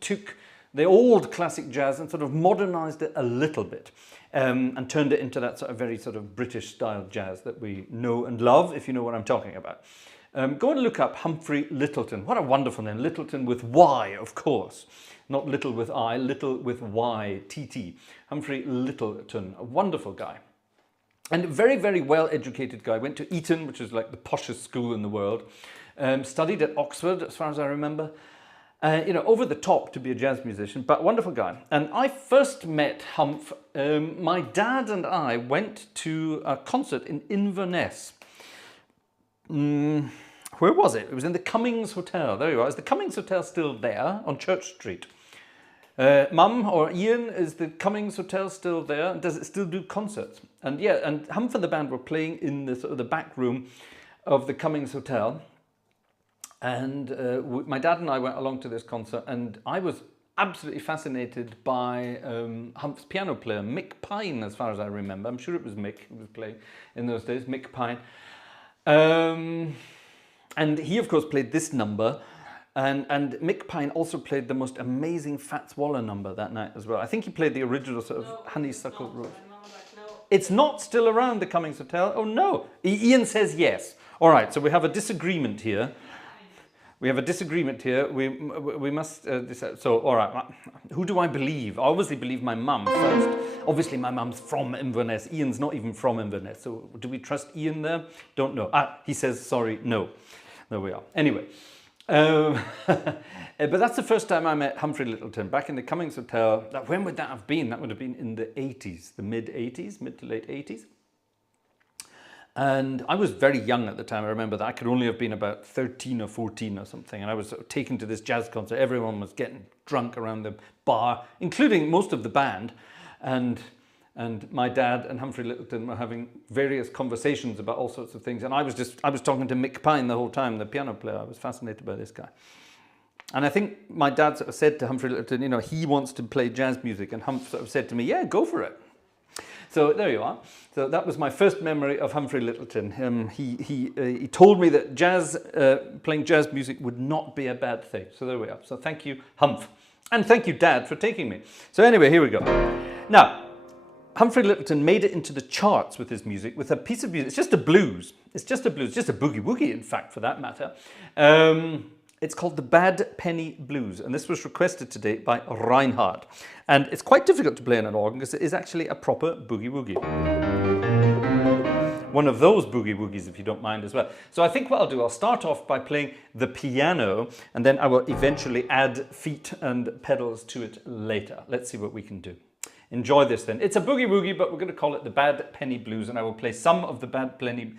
took the old classic jazz and sort of modernized it a little bit and turned it into that very British style jazz that we know and love, if you know what I'm talking about. Go and look up Humphrey Lyttelton. What a wonderful name. Lyttelton with Y, of course. Not little with I, little with Y, T-T. Humphrey Lyttelton, a wonderful guy. And a very, very well-educated guy. Went to Eton, which is like the poshest school in the world. Studied at Oxford, as far as I remember. You know, over the top to be a jazz musician, but wonderful guy. And I first met Humph, my dad and I went to a concert in Inverness. Where was it? It was in the Cummings Hotel. There you are. Is the Cummings Hotel still there on Church Street? Mum or Ian, is the Cummings Hotel still there? Does it still do concerts? And yeah, and Humph and the band were playing in the back room of the Cummings Hotel. And my dad and I went along to this concert, and I was absolutely fascinated by Humph's piano player, Mick Pine, as far as I remember. I'm sure it was Mick who was playing in those days, Mick Pine. And he, of course, played this number. And Mick Pine also played the most amazing Fats Waller number that night as well. I think he played the original Honeysuckle Rose. It's not still around the Cummings Hotel? Oh, no. Ian says yes. All right, so we have a disagreement here. We have a disagreement here. We must decide. So, all right, who do I believe? I obviously believe my mum first. Obviously, my mum's from Inverness. Ian's not even from Inverness. So, do we trust Ian there? Don't know. He says sorry. No. There we are. Anyway, but that's the first time I met Humphrey Lyttelton back in the Cummings Hotel. When would that have been? That would have been in the 80s, the mid-80s, mid to late 80s. And I was very young at the time. I remember that I could only have been about 13 or 14 or something. And I was taken to this jazz concert. Everyone was getting drunk around the bar, including most of the band. And my dad and Humphrey Lyttelton were having various conversations about all sorts of things. And I was talking to Mick Pine the whole time, the piano player. I was fascinated by this guy. And I think my dad sort of said to Humphrey Lyttelton, you know, he wants to play jazz music. And Humph sort of said to me, yeah, go for it. So there you are. So that was my first memory of Humphrey Lyttelton. He told me that playing jazz music would not be a bad thing. So there we are. So thank you, Humph. And thank you, Dad, for taking me. So anyway, here we go. Now, Humphrey Lyttelton made it into the charts with his music, with a piece of music. It's just a blues. It's just a blues, just a boogie-woogie, in fact, for that matter. It's called the Bad Penny Blues, and this was requested today by Reinhard. And it's quite difficult to play on an organ because it is actually a proper boogie-woogie. One of those boogie-woogies, if you don't mind, as well. So I think what I'll do, I'll start off by playing the piano, and then I will eventually add feet and pedals to it later. Let's see what we can do. Enjoy this then. It's a boogie-woogie, but we're going to call it the Bad Penny Blues, and I will play some of the Bad Penny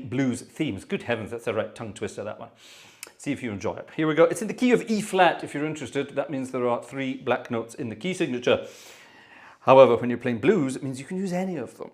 Blues themes. Good heavens, that's the right tongue twister, that one. See if you enjoy it. Here we go. It's in the key of E flat, if you're interested. That means there are 3 black notes in the key signature. However, when you're playing blues, it means you can use any of them.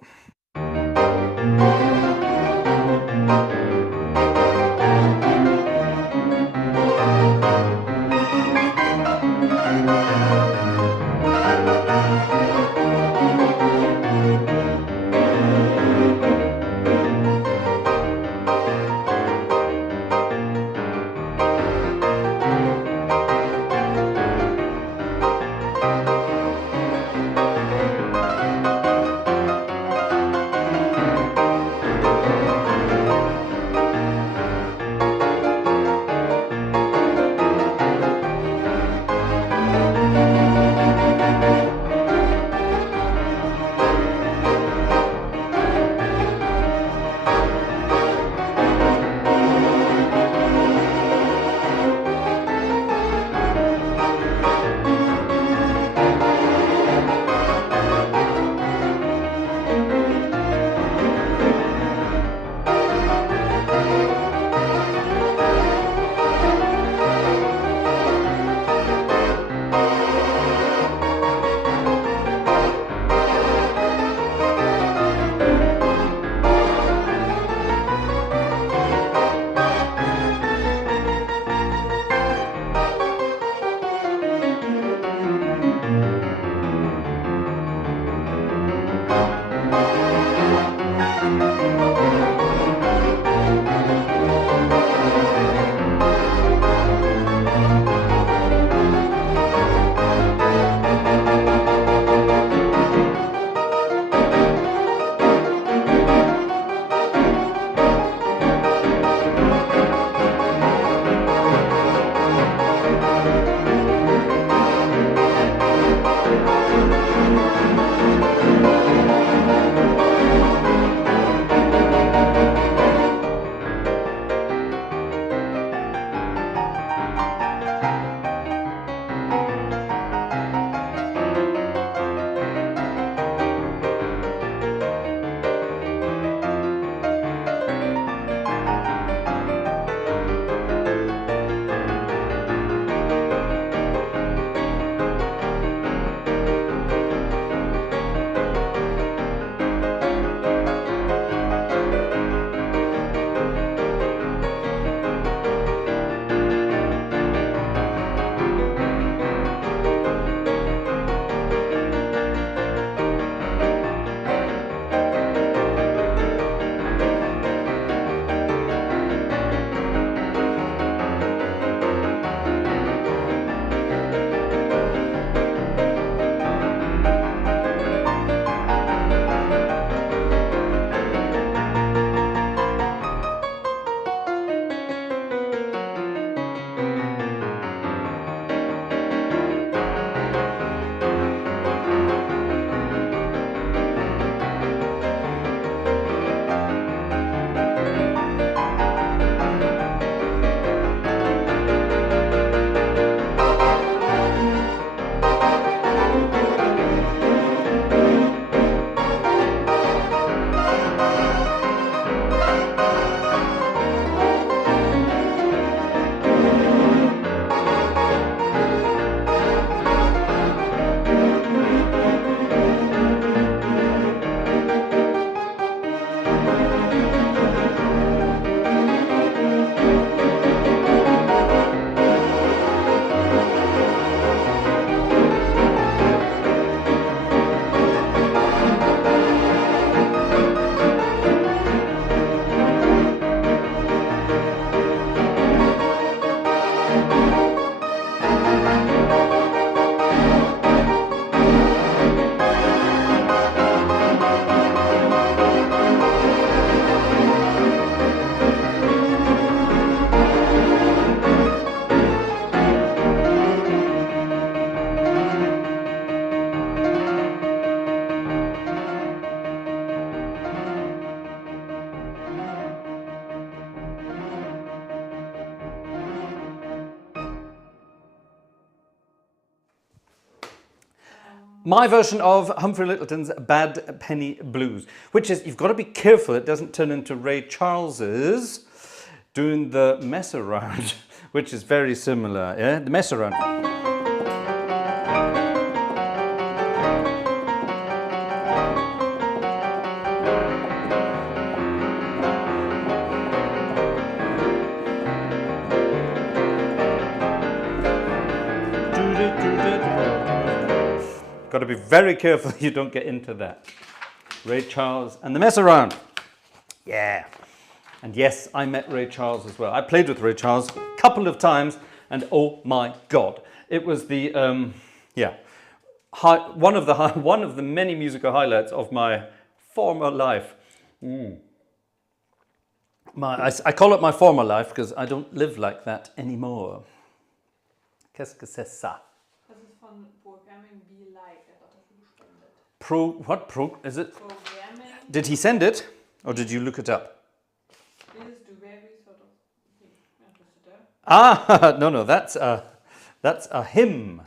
My version of Humphrey Lyttelton's Bad Penny Blues, which is, you've got to be careful it doesn't turn into Ray Charles's doing the mess around, which is very similar, yeah? The mess around. Got to be very careful you don't get into that. Ray Charles and the mess around. Yeah. And yes, I met Ray Charles as well. I played with Ray Charles a couple of times, and oh my God, it was the one of the many musical highlights of my former life. I call it my former life because I don't live like that anymore. Qu'est-ce que c'est ça? Das ist von Programming Be Like. Er hat dafür gespendet. Is it? Programming. Did he send it, or did you look it up? This is the very sort of thing. Ah, no, that's a hymn.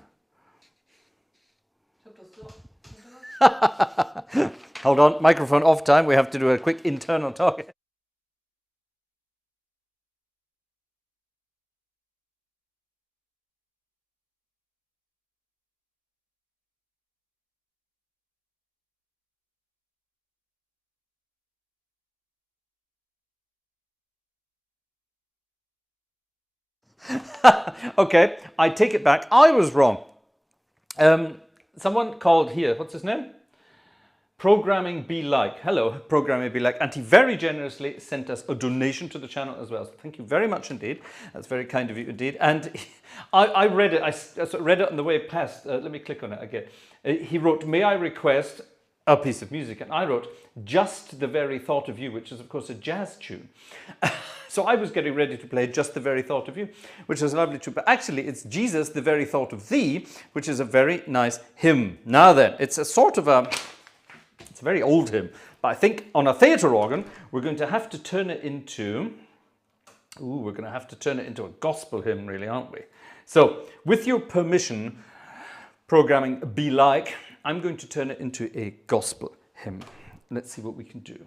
Hold on, microphone off time. We have to do a quick internal talk. Okay, I take it back. I was wrong. Someone called here, what's his name? Programming Be Like. Hello, Programming Be Like. And he very generously sent us a donation to the channel as well. So thank you very much indeed. That's very kind of you indeed. And I read it. I read it on the way past. Let me click on it again. He wrote, "May I request a piece of music?" And I wrote, "Just the Very Thought of You," which is of course a jazz tune. So I was getting ready to play Just the Very Thought of You, which is a lovely tune. But actually it's Jesus, the Very Thought of Thee, which is a very nice hymn. Now then, it's a sort of it's a very old hymn. But I think on a theatre organ, we're going to have to turn it into, a gospel hymn really, aren't we? So with your permission, Programming Be Like, I'm going to turn it into a gospel hymn. Let's see what we can do.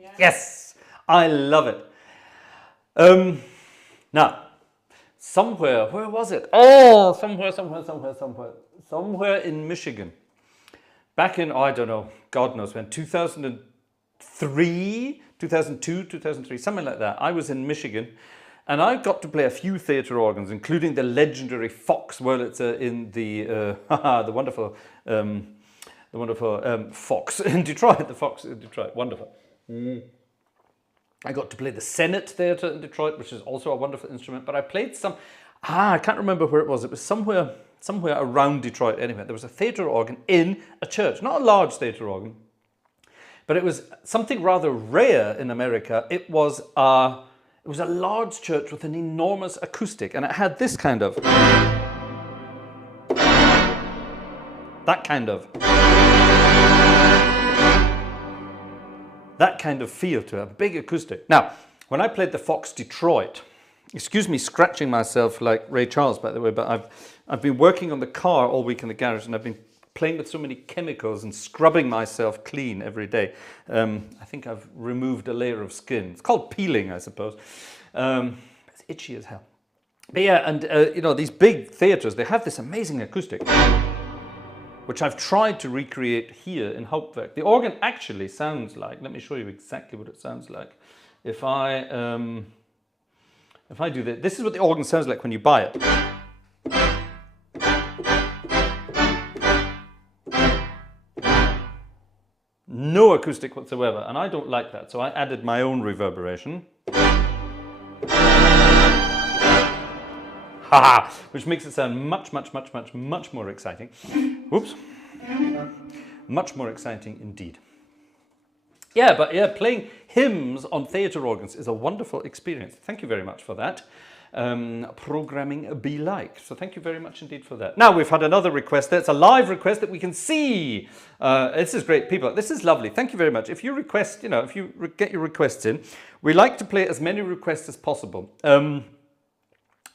Yeah. Yes, I love it. Now, somewhere, where was it? Oh, somewhere in Michigan. Back in, I don't know, God knows when, 2003, 2002, 2003, something like that. I was in Michigan and I got to play a few theatre organs, including the legendary Fox Wurlitzer in the wonderful Fox in Detroit, the Fox in Detroit, wonderful. I got to play the Senate Theatre in Detroit, which is also a wonderful instrument, but I played some, I can't remember where it was. It was somewhere around Detroit anyway. There was a theatre organ in a church, not a large theatre organ, but it was something rather rare in America. It was a large church with an enormous acoustic, and it had this kind of, that kind of feel to it, a big acoustic. Now, when I played the Fox Detroit, excuse me scratching myself like Ray Charles, by the way, but I've been working on the car all week in the garage, and I've been playing with so many chemicals and scrubbing myself clean every day. I think I've removed a layer of skin. It's called peeling, I suppose. It's itchy as hell. But yeah, and you know, these big theatres, they have this amazing acoustic, which I've tried to recreate here in Hauptwerk. The organ actually sounds like, let me show you exactly what it sounds like. If I do that, this is what the organ sounds like when you buy it. No acoustic whatsoever, and I don't like that, so I added my own reverberation. Haha, which makes it sound much more exciting. Whoops. Much more exciting indeed. Yeah, but yeah, playing hymns on theatre organs is a wonderful experience. Thank you very much for that. Programming be like. So thank you very much indeed for that. Now we've had another request. That's a live request that we can see. This is great, people. This is lovely. Thank you very much. If you request, you know, if you get your requests in, we like to play as many requests as possible.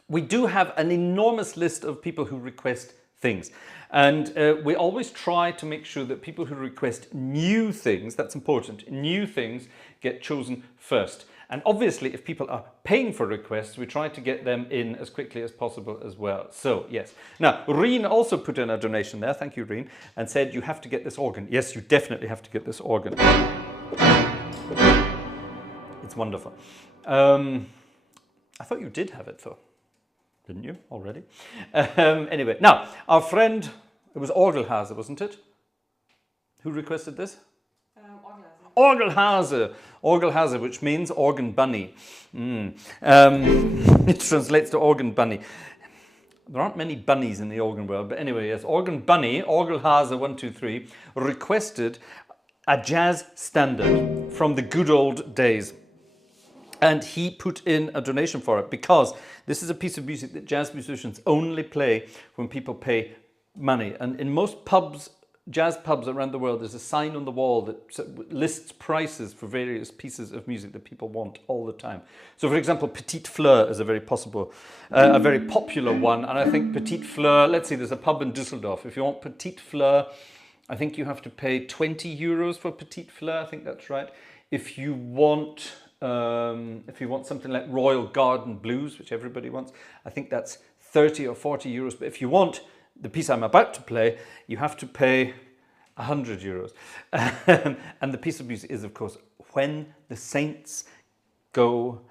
We do have an enormous list of people who request things. And we always try to make sure that people who request new things, that's important, new things get chosen first. And obviously, if people are paying for requests, we try to get them in as quickly as possible as well. So, yes. Now, Reen also put in a donation there, thank you, Reen, and said you have to get this organ. Yes, you definitely have to get this organ. It's wonderful. I thought you did have it, though. Didn't you already? Anyway, now, our friend, it was Orgelhase, wasn't it? Who requested this? Orgelhase, which means organ bunny. It translates to organ bunny. There aren't many bunnies in the organ world, but anyway, yes, organ bunny, Orgelhase 123, requested a jazz standard from the good old days. And he put in a donation for it because this is a piece of music that jazz musicians only play when people pay money. And in most pubs, jazz pubs around the world, there's a sign on the wall that lists prices for various pieces of music that people want all the time. So, for example, Petite Fleur is a very popular one. And I think Petite Fleur, let's see, there's a pub in Düsseldorf. If you want Petite Fleur, I think you have to pay 20 euros for Petite Fleur. I think that's right. If you want something like Royal Garden Blues, which everybody wants, I think that's 30 or 40 euros. But if you want the piece I'm about to play, you have to pay 100 euros. And the piece of music is, of course, When the Saints Go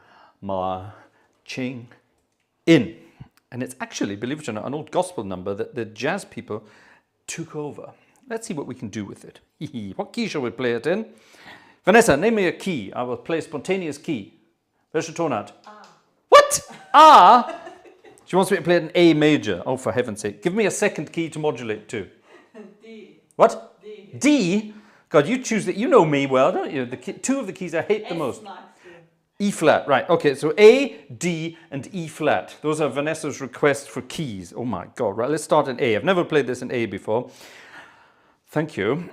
Marching In. And it's actually, believe it or not, an old gospel number that the jazz people took over. Let's see what we can do with it. What key shall we play it in? Vanessa, name me a key. I will play a spontaneous key. Welche Tonart? A. What? A? She wants me to play it in A major. Oh, for heaven's sake. Give me a second key to modulate to. D. What? D. D? God, you choose that. You know me well, don't you? Two of the keys I hate the most. E flat, right. Okay, so A, D, and E flat. Those are Vanessa's requests for keys. Oh my God, right. Let's start in A. I've never played this in A before. Thank you.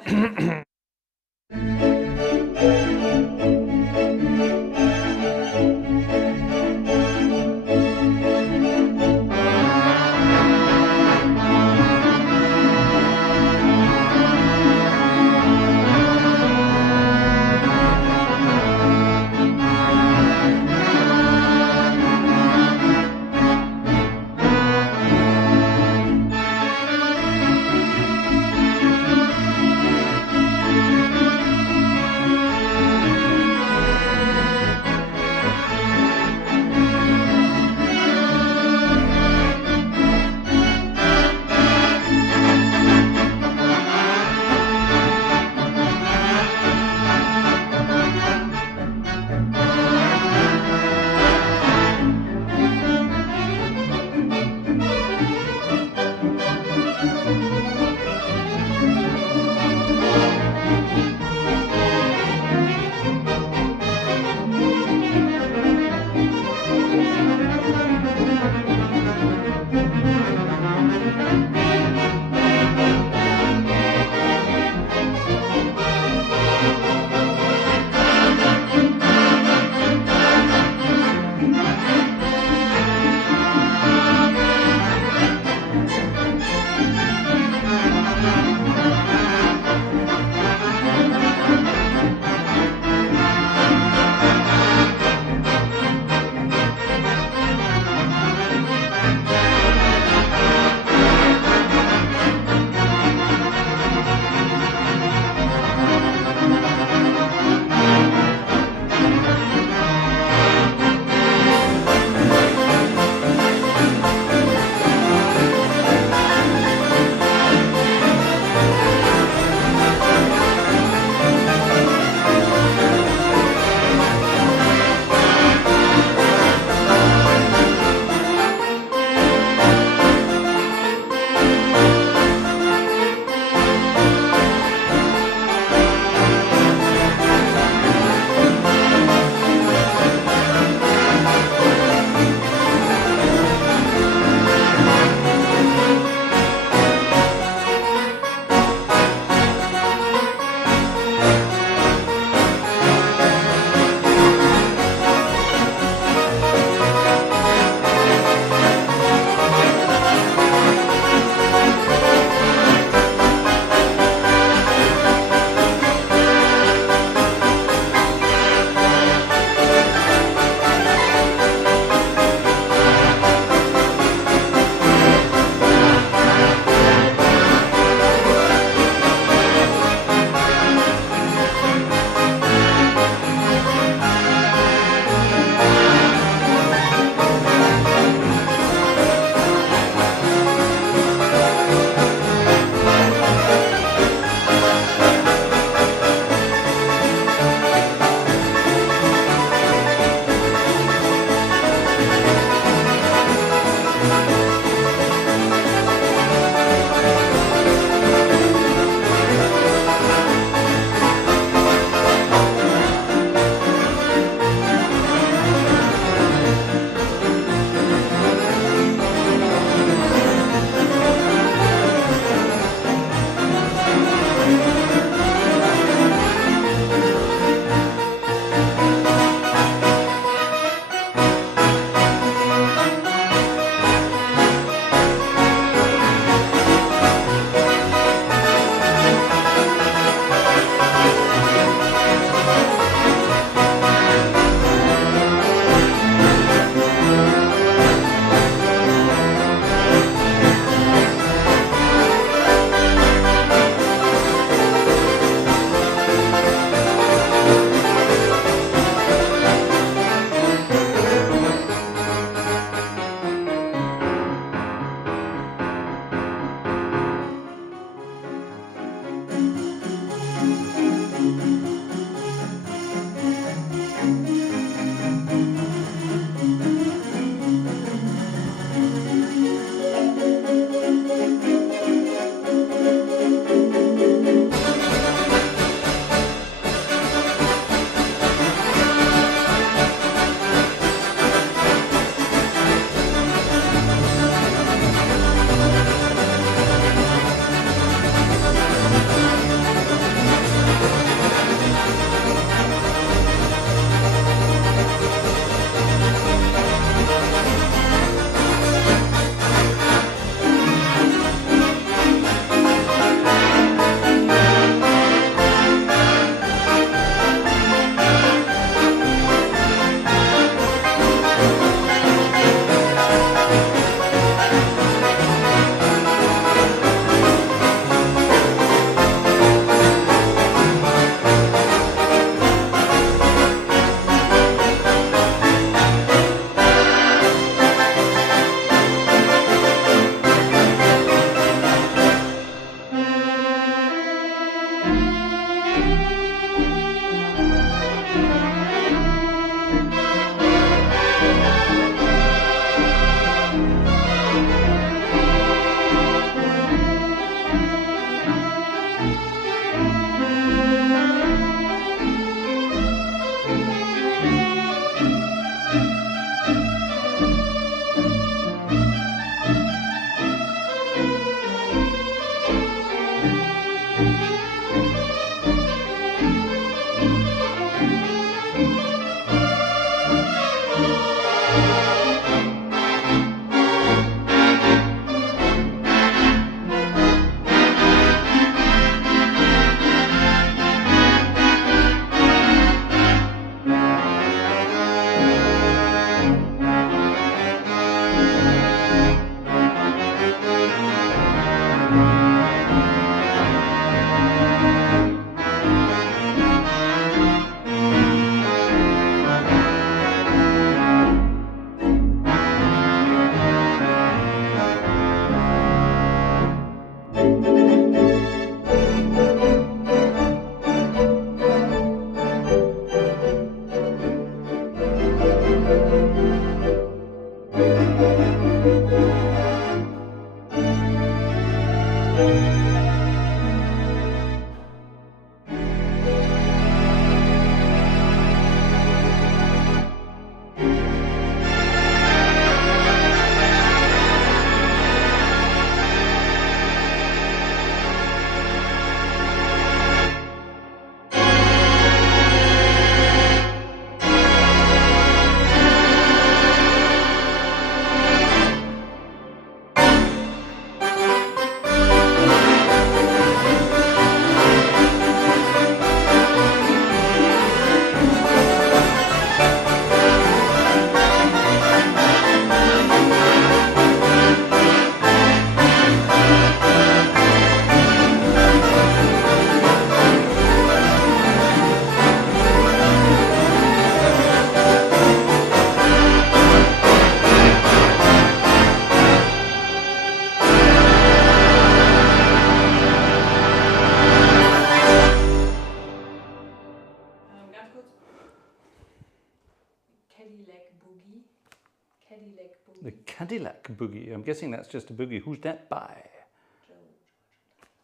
Cadillac Boogie. The Cadillac Boogie. I'm guessing that's just a boogie. Who's that by?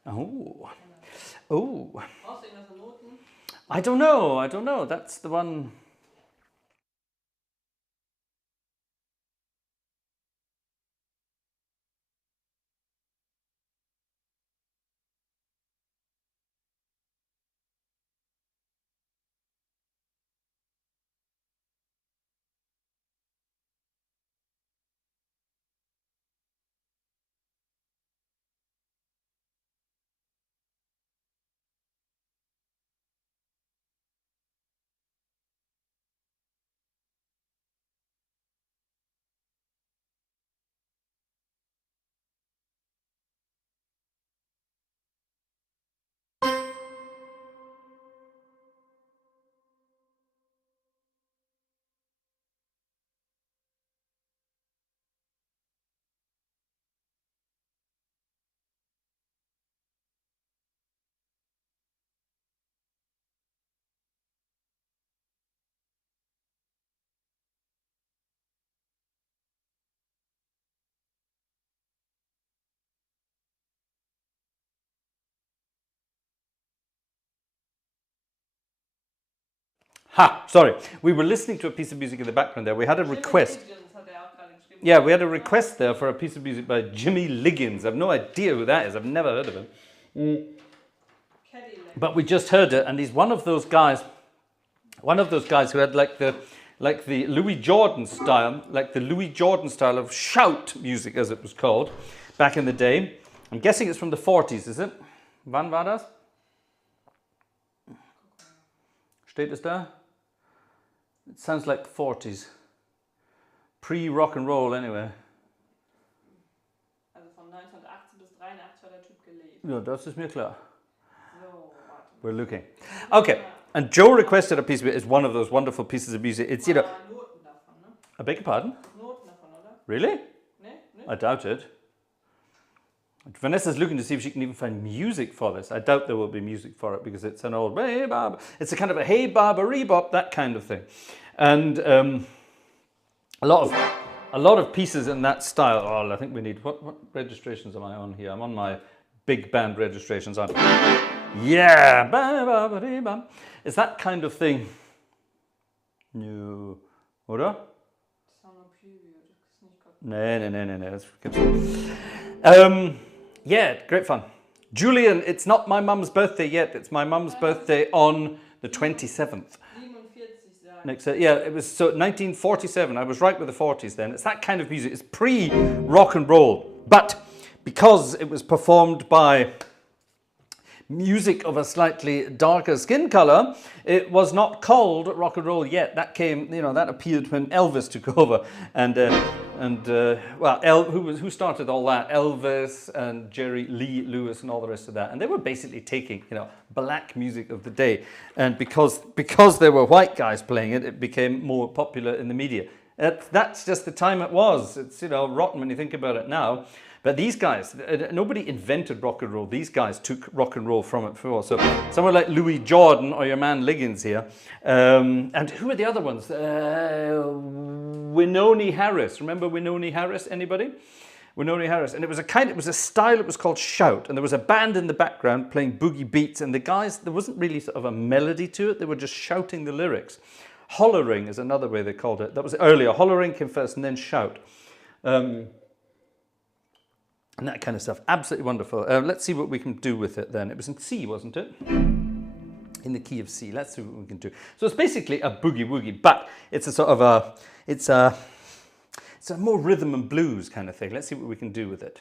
Oh. Oh. Brauchst du irgendwas an Noten? I don't know. I don't know. That's the one. Ha! Sorry. We were listening to a piece of music in the background there. We had a request. Yeah, we had a request there for a piece of music by Jimmy Liggins. I've no idea who that is. I've never heard of him. But we just heard it, and he's one of those guys who had like the Louis Jordan style, of shout music, as it was called, back in the day. I'm guessing it's from the 40s, is it? Wann war das? Steht es da? It sounds like 40s. Pre-rock and roll, anyway. Also von 1918 bis 83 hat der Typ gelebt. Ja, das ist mir klar. So, warte. We're looking. Okay, and Joe requested a piece of it. It's one of those wonderful pieces of music. It's, you know... Noten davon, ne? I beg your pardon? Noten davon, oder? Really? Ne? I doubt it. Vanessa's looking to see if she can even find music for this. I doubt there will be music for it because it's an old hey Baba. It's a kind of a hey Baba rebop, that kind of thing, and a lot of pieces in that style. Oh, I think we need what registrations am I on here? I'm on my big band registrations on. Yeah, it's that kind of thing. No, oder? No. Yeah, great fun. Julian, it's not my mum's birthday yet. It's my mum's birthday on the 27th. Next, yeah, it was so 1947. I was right with the 40s then. It's that kind of music. It's pre-rock and roll. But because it was performed by music of a slightly darker skin color, it was not called rock and roll yet. That came, you know, that appeared when Elvis took over, and who started all that? Elvis and Jerry Lee Lewis and all the rest of that, and they were basically taking, you know, black music of the day, and because there were white guys playing it, it became more popular in the media. That's just the time it was. It's, you know, rotten when you think about it now. But these guys, nobody invented rock and roll. These guys took rock and roll from it before. So someone like Louis Jordan or your man Liggins here. And who are the other ones? Wynonie Harris. Remember Wynonie Harris? Anybody? Wynonie Harris. And it was a style, it was called shout. And there was a band in the background playing boogie beats. And the guys, there wasn't really sort of a melody to it. They were just shouting the lyrics. Hollering is another way they called it. That was earlier. Hollering came first and then shout. And that kind of stuff. Absolutely wonderful. Let's see what we can do with it then. It was in C, wasn't it? In the key of C. Let's see what we can do. So it's basically a boogie woogie, but it's a sort of it's a more rhythm and blues kind of thing. Let's see what we can do with it.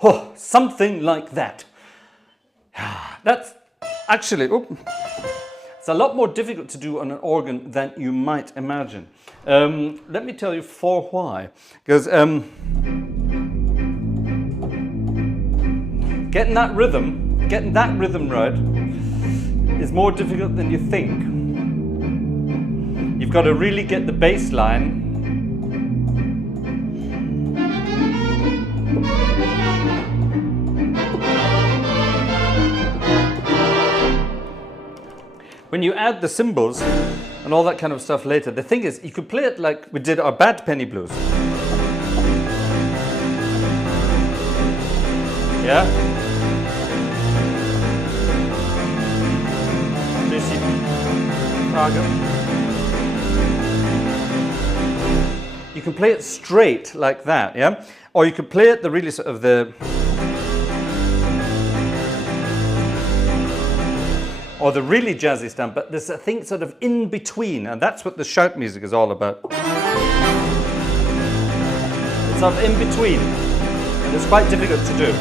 Oh, something like that. That's actually, it's a lot more difficult to do on an organ than you might imagine. Let me tell you for why. Because getting that rhythm right is more difficult than you think. You've got to really get the bass line. When you add the cymbals and all that kind of stuff later, the thing is, you could play it like we did our Bad Penny Blues. Yeah? You can play it straight like that, yeah? Or you could play it the really sort of the... or the really jazzy stamp, but there's a thing sort of in between, and that's what the shout music is all about. It's sort of in between, and it's quite difficult to do.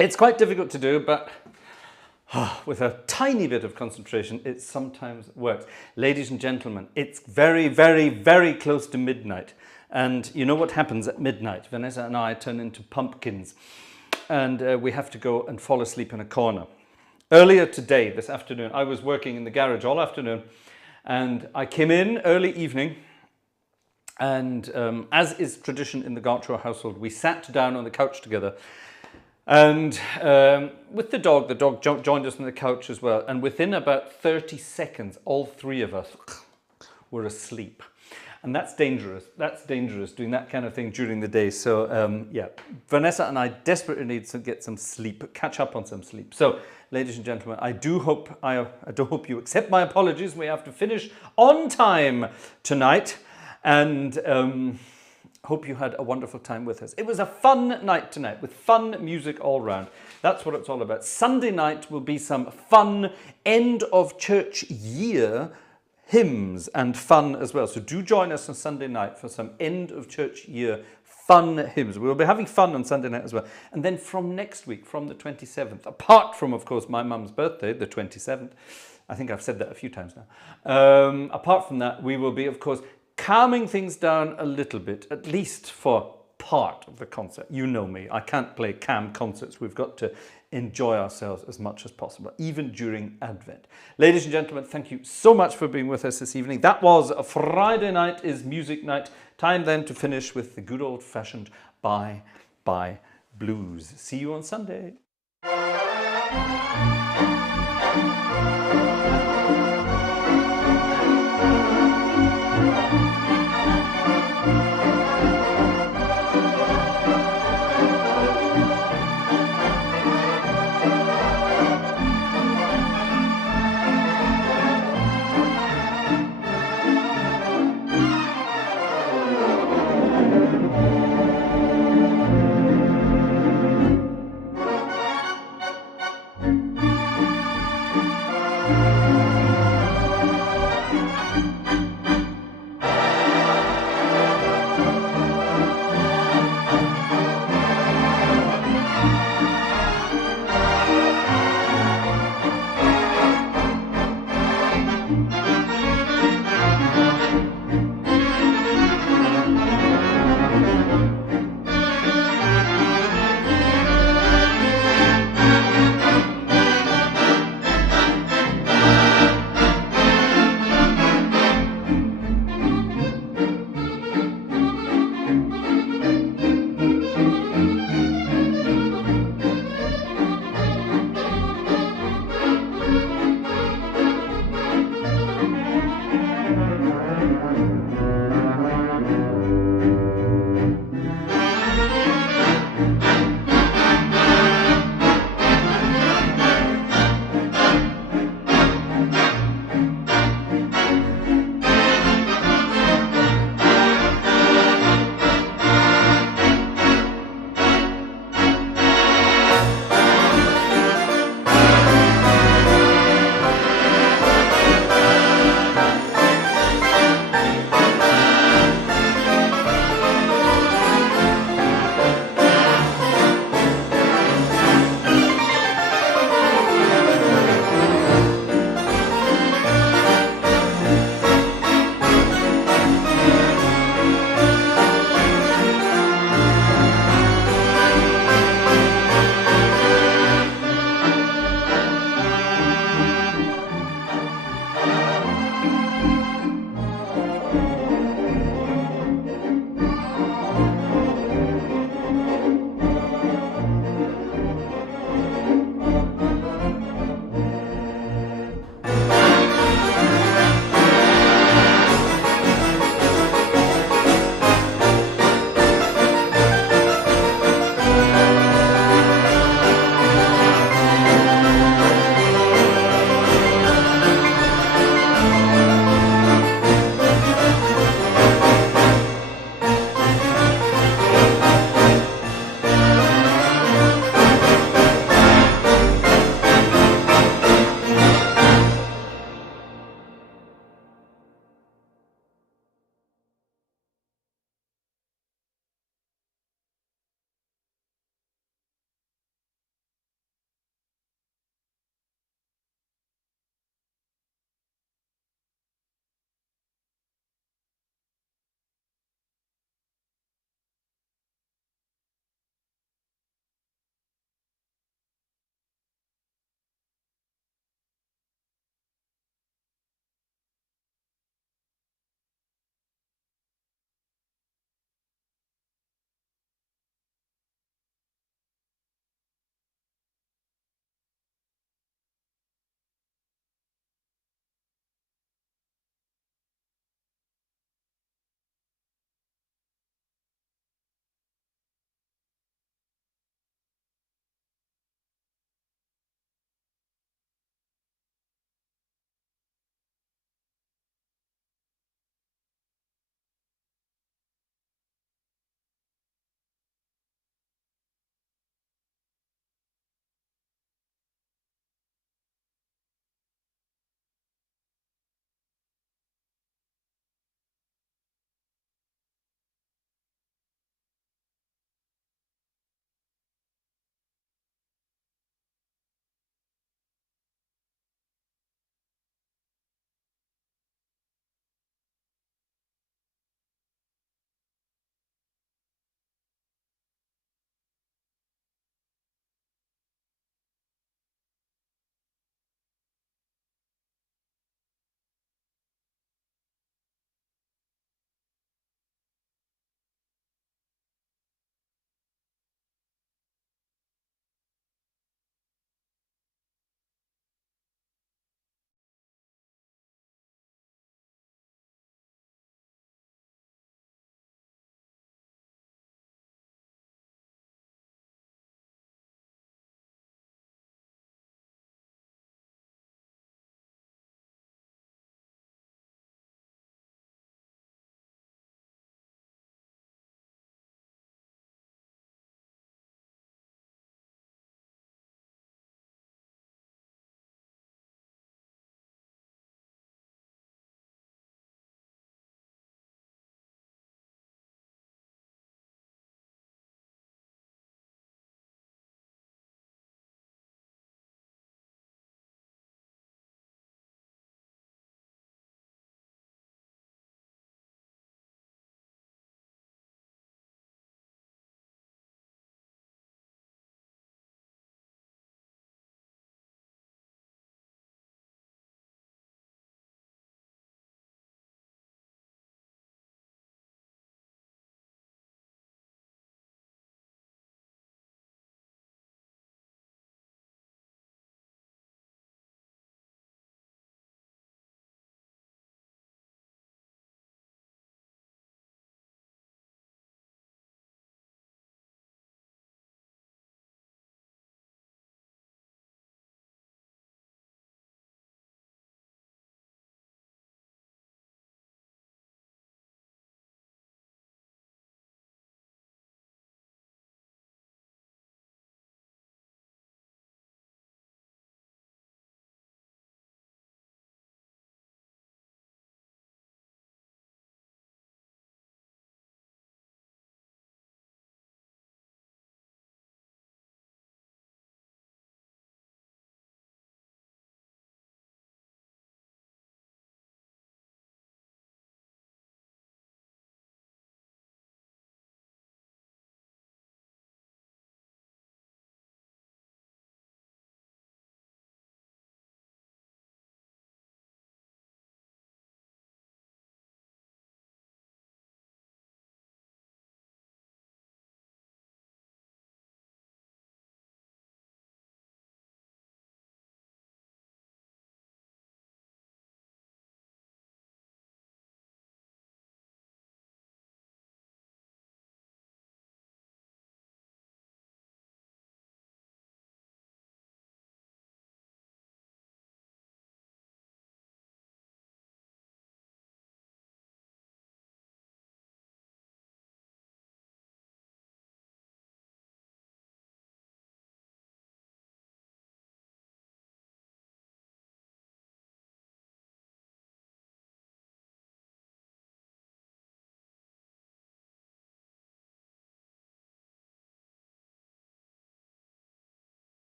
It's quite difficult to do, but with a tiny bit of concentration, it sometimes works. Ladies and gentlemen, it's very, very, very close to midnight. And you know what happens at midnight? Vanessa and I turn into pumpkins, and we have to go and fall asleep in a corner. Earlier today, this afternoon, I was working in the garage all afternoon, and I came in early evening, and as is tradition in the Gartshore household, we sat down on the couch together. And with the dog joined us on the couch as well. And within about 30 seconds, all three of us were asleep. And that's dangerous. That's dangerous, doing that kind of thing during the day. So yeah, Vanessa and I desperately need to get some sleep, catch up on some sleep. So, ladies and gentlemen, I do hope you accept my apologies. We have to finish on time tonight. And... hope you had a wonderful time with us. It was a fun night tonight with fun music all round. That's what it's all about. Sunday night will be some fun end of church year hymns and fun as well. So do join us on Sunday night for some end of church year fun hymns. We'll be having fun on Sunday night as well. And then from next week, from the 27th, apart from, of course, my mum's birthday, the 27th, I think I've said that a few times now. Apart from that, we will be, of course, calming things down a little bit, at least for part of the concert. You know me, I can't play calm concerts. We've got to enjoy ourselves as much as possible, even during Advent. Ladies and gentlemen, thank you so much for being with us this evening. That was a Friday night is music night. Time then to finish with the good old-fashioned Bye Bye Blues. See you on Sunday.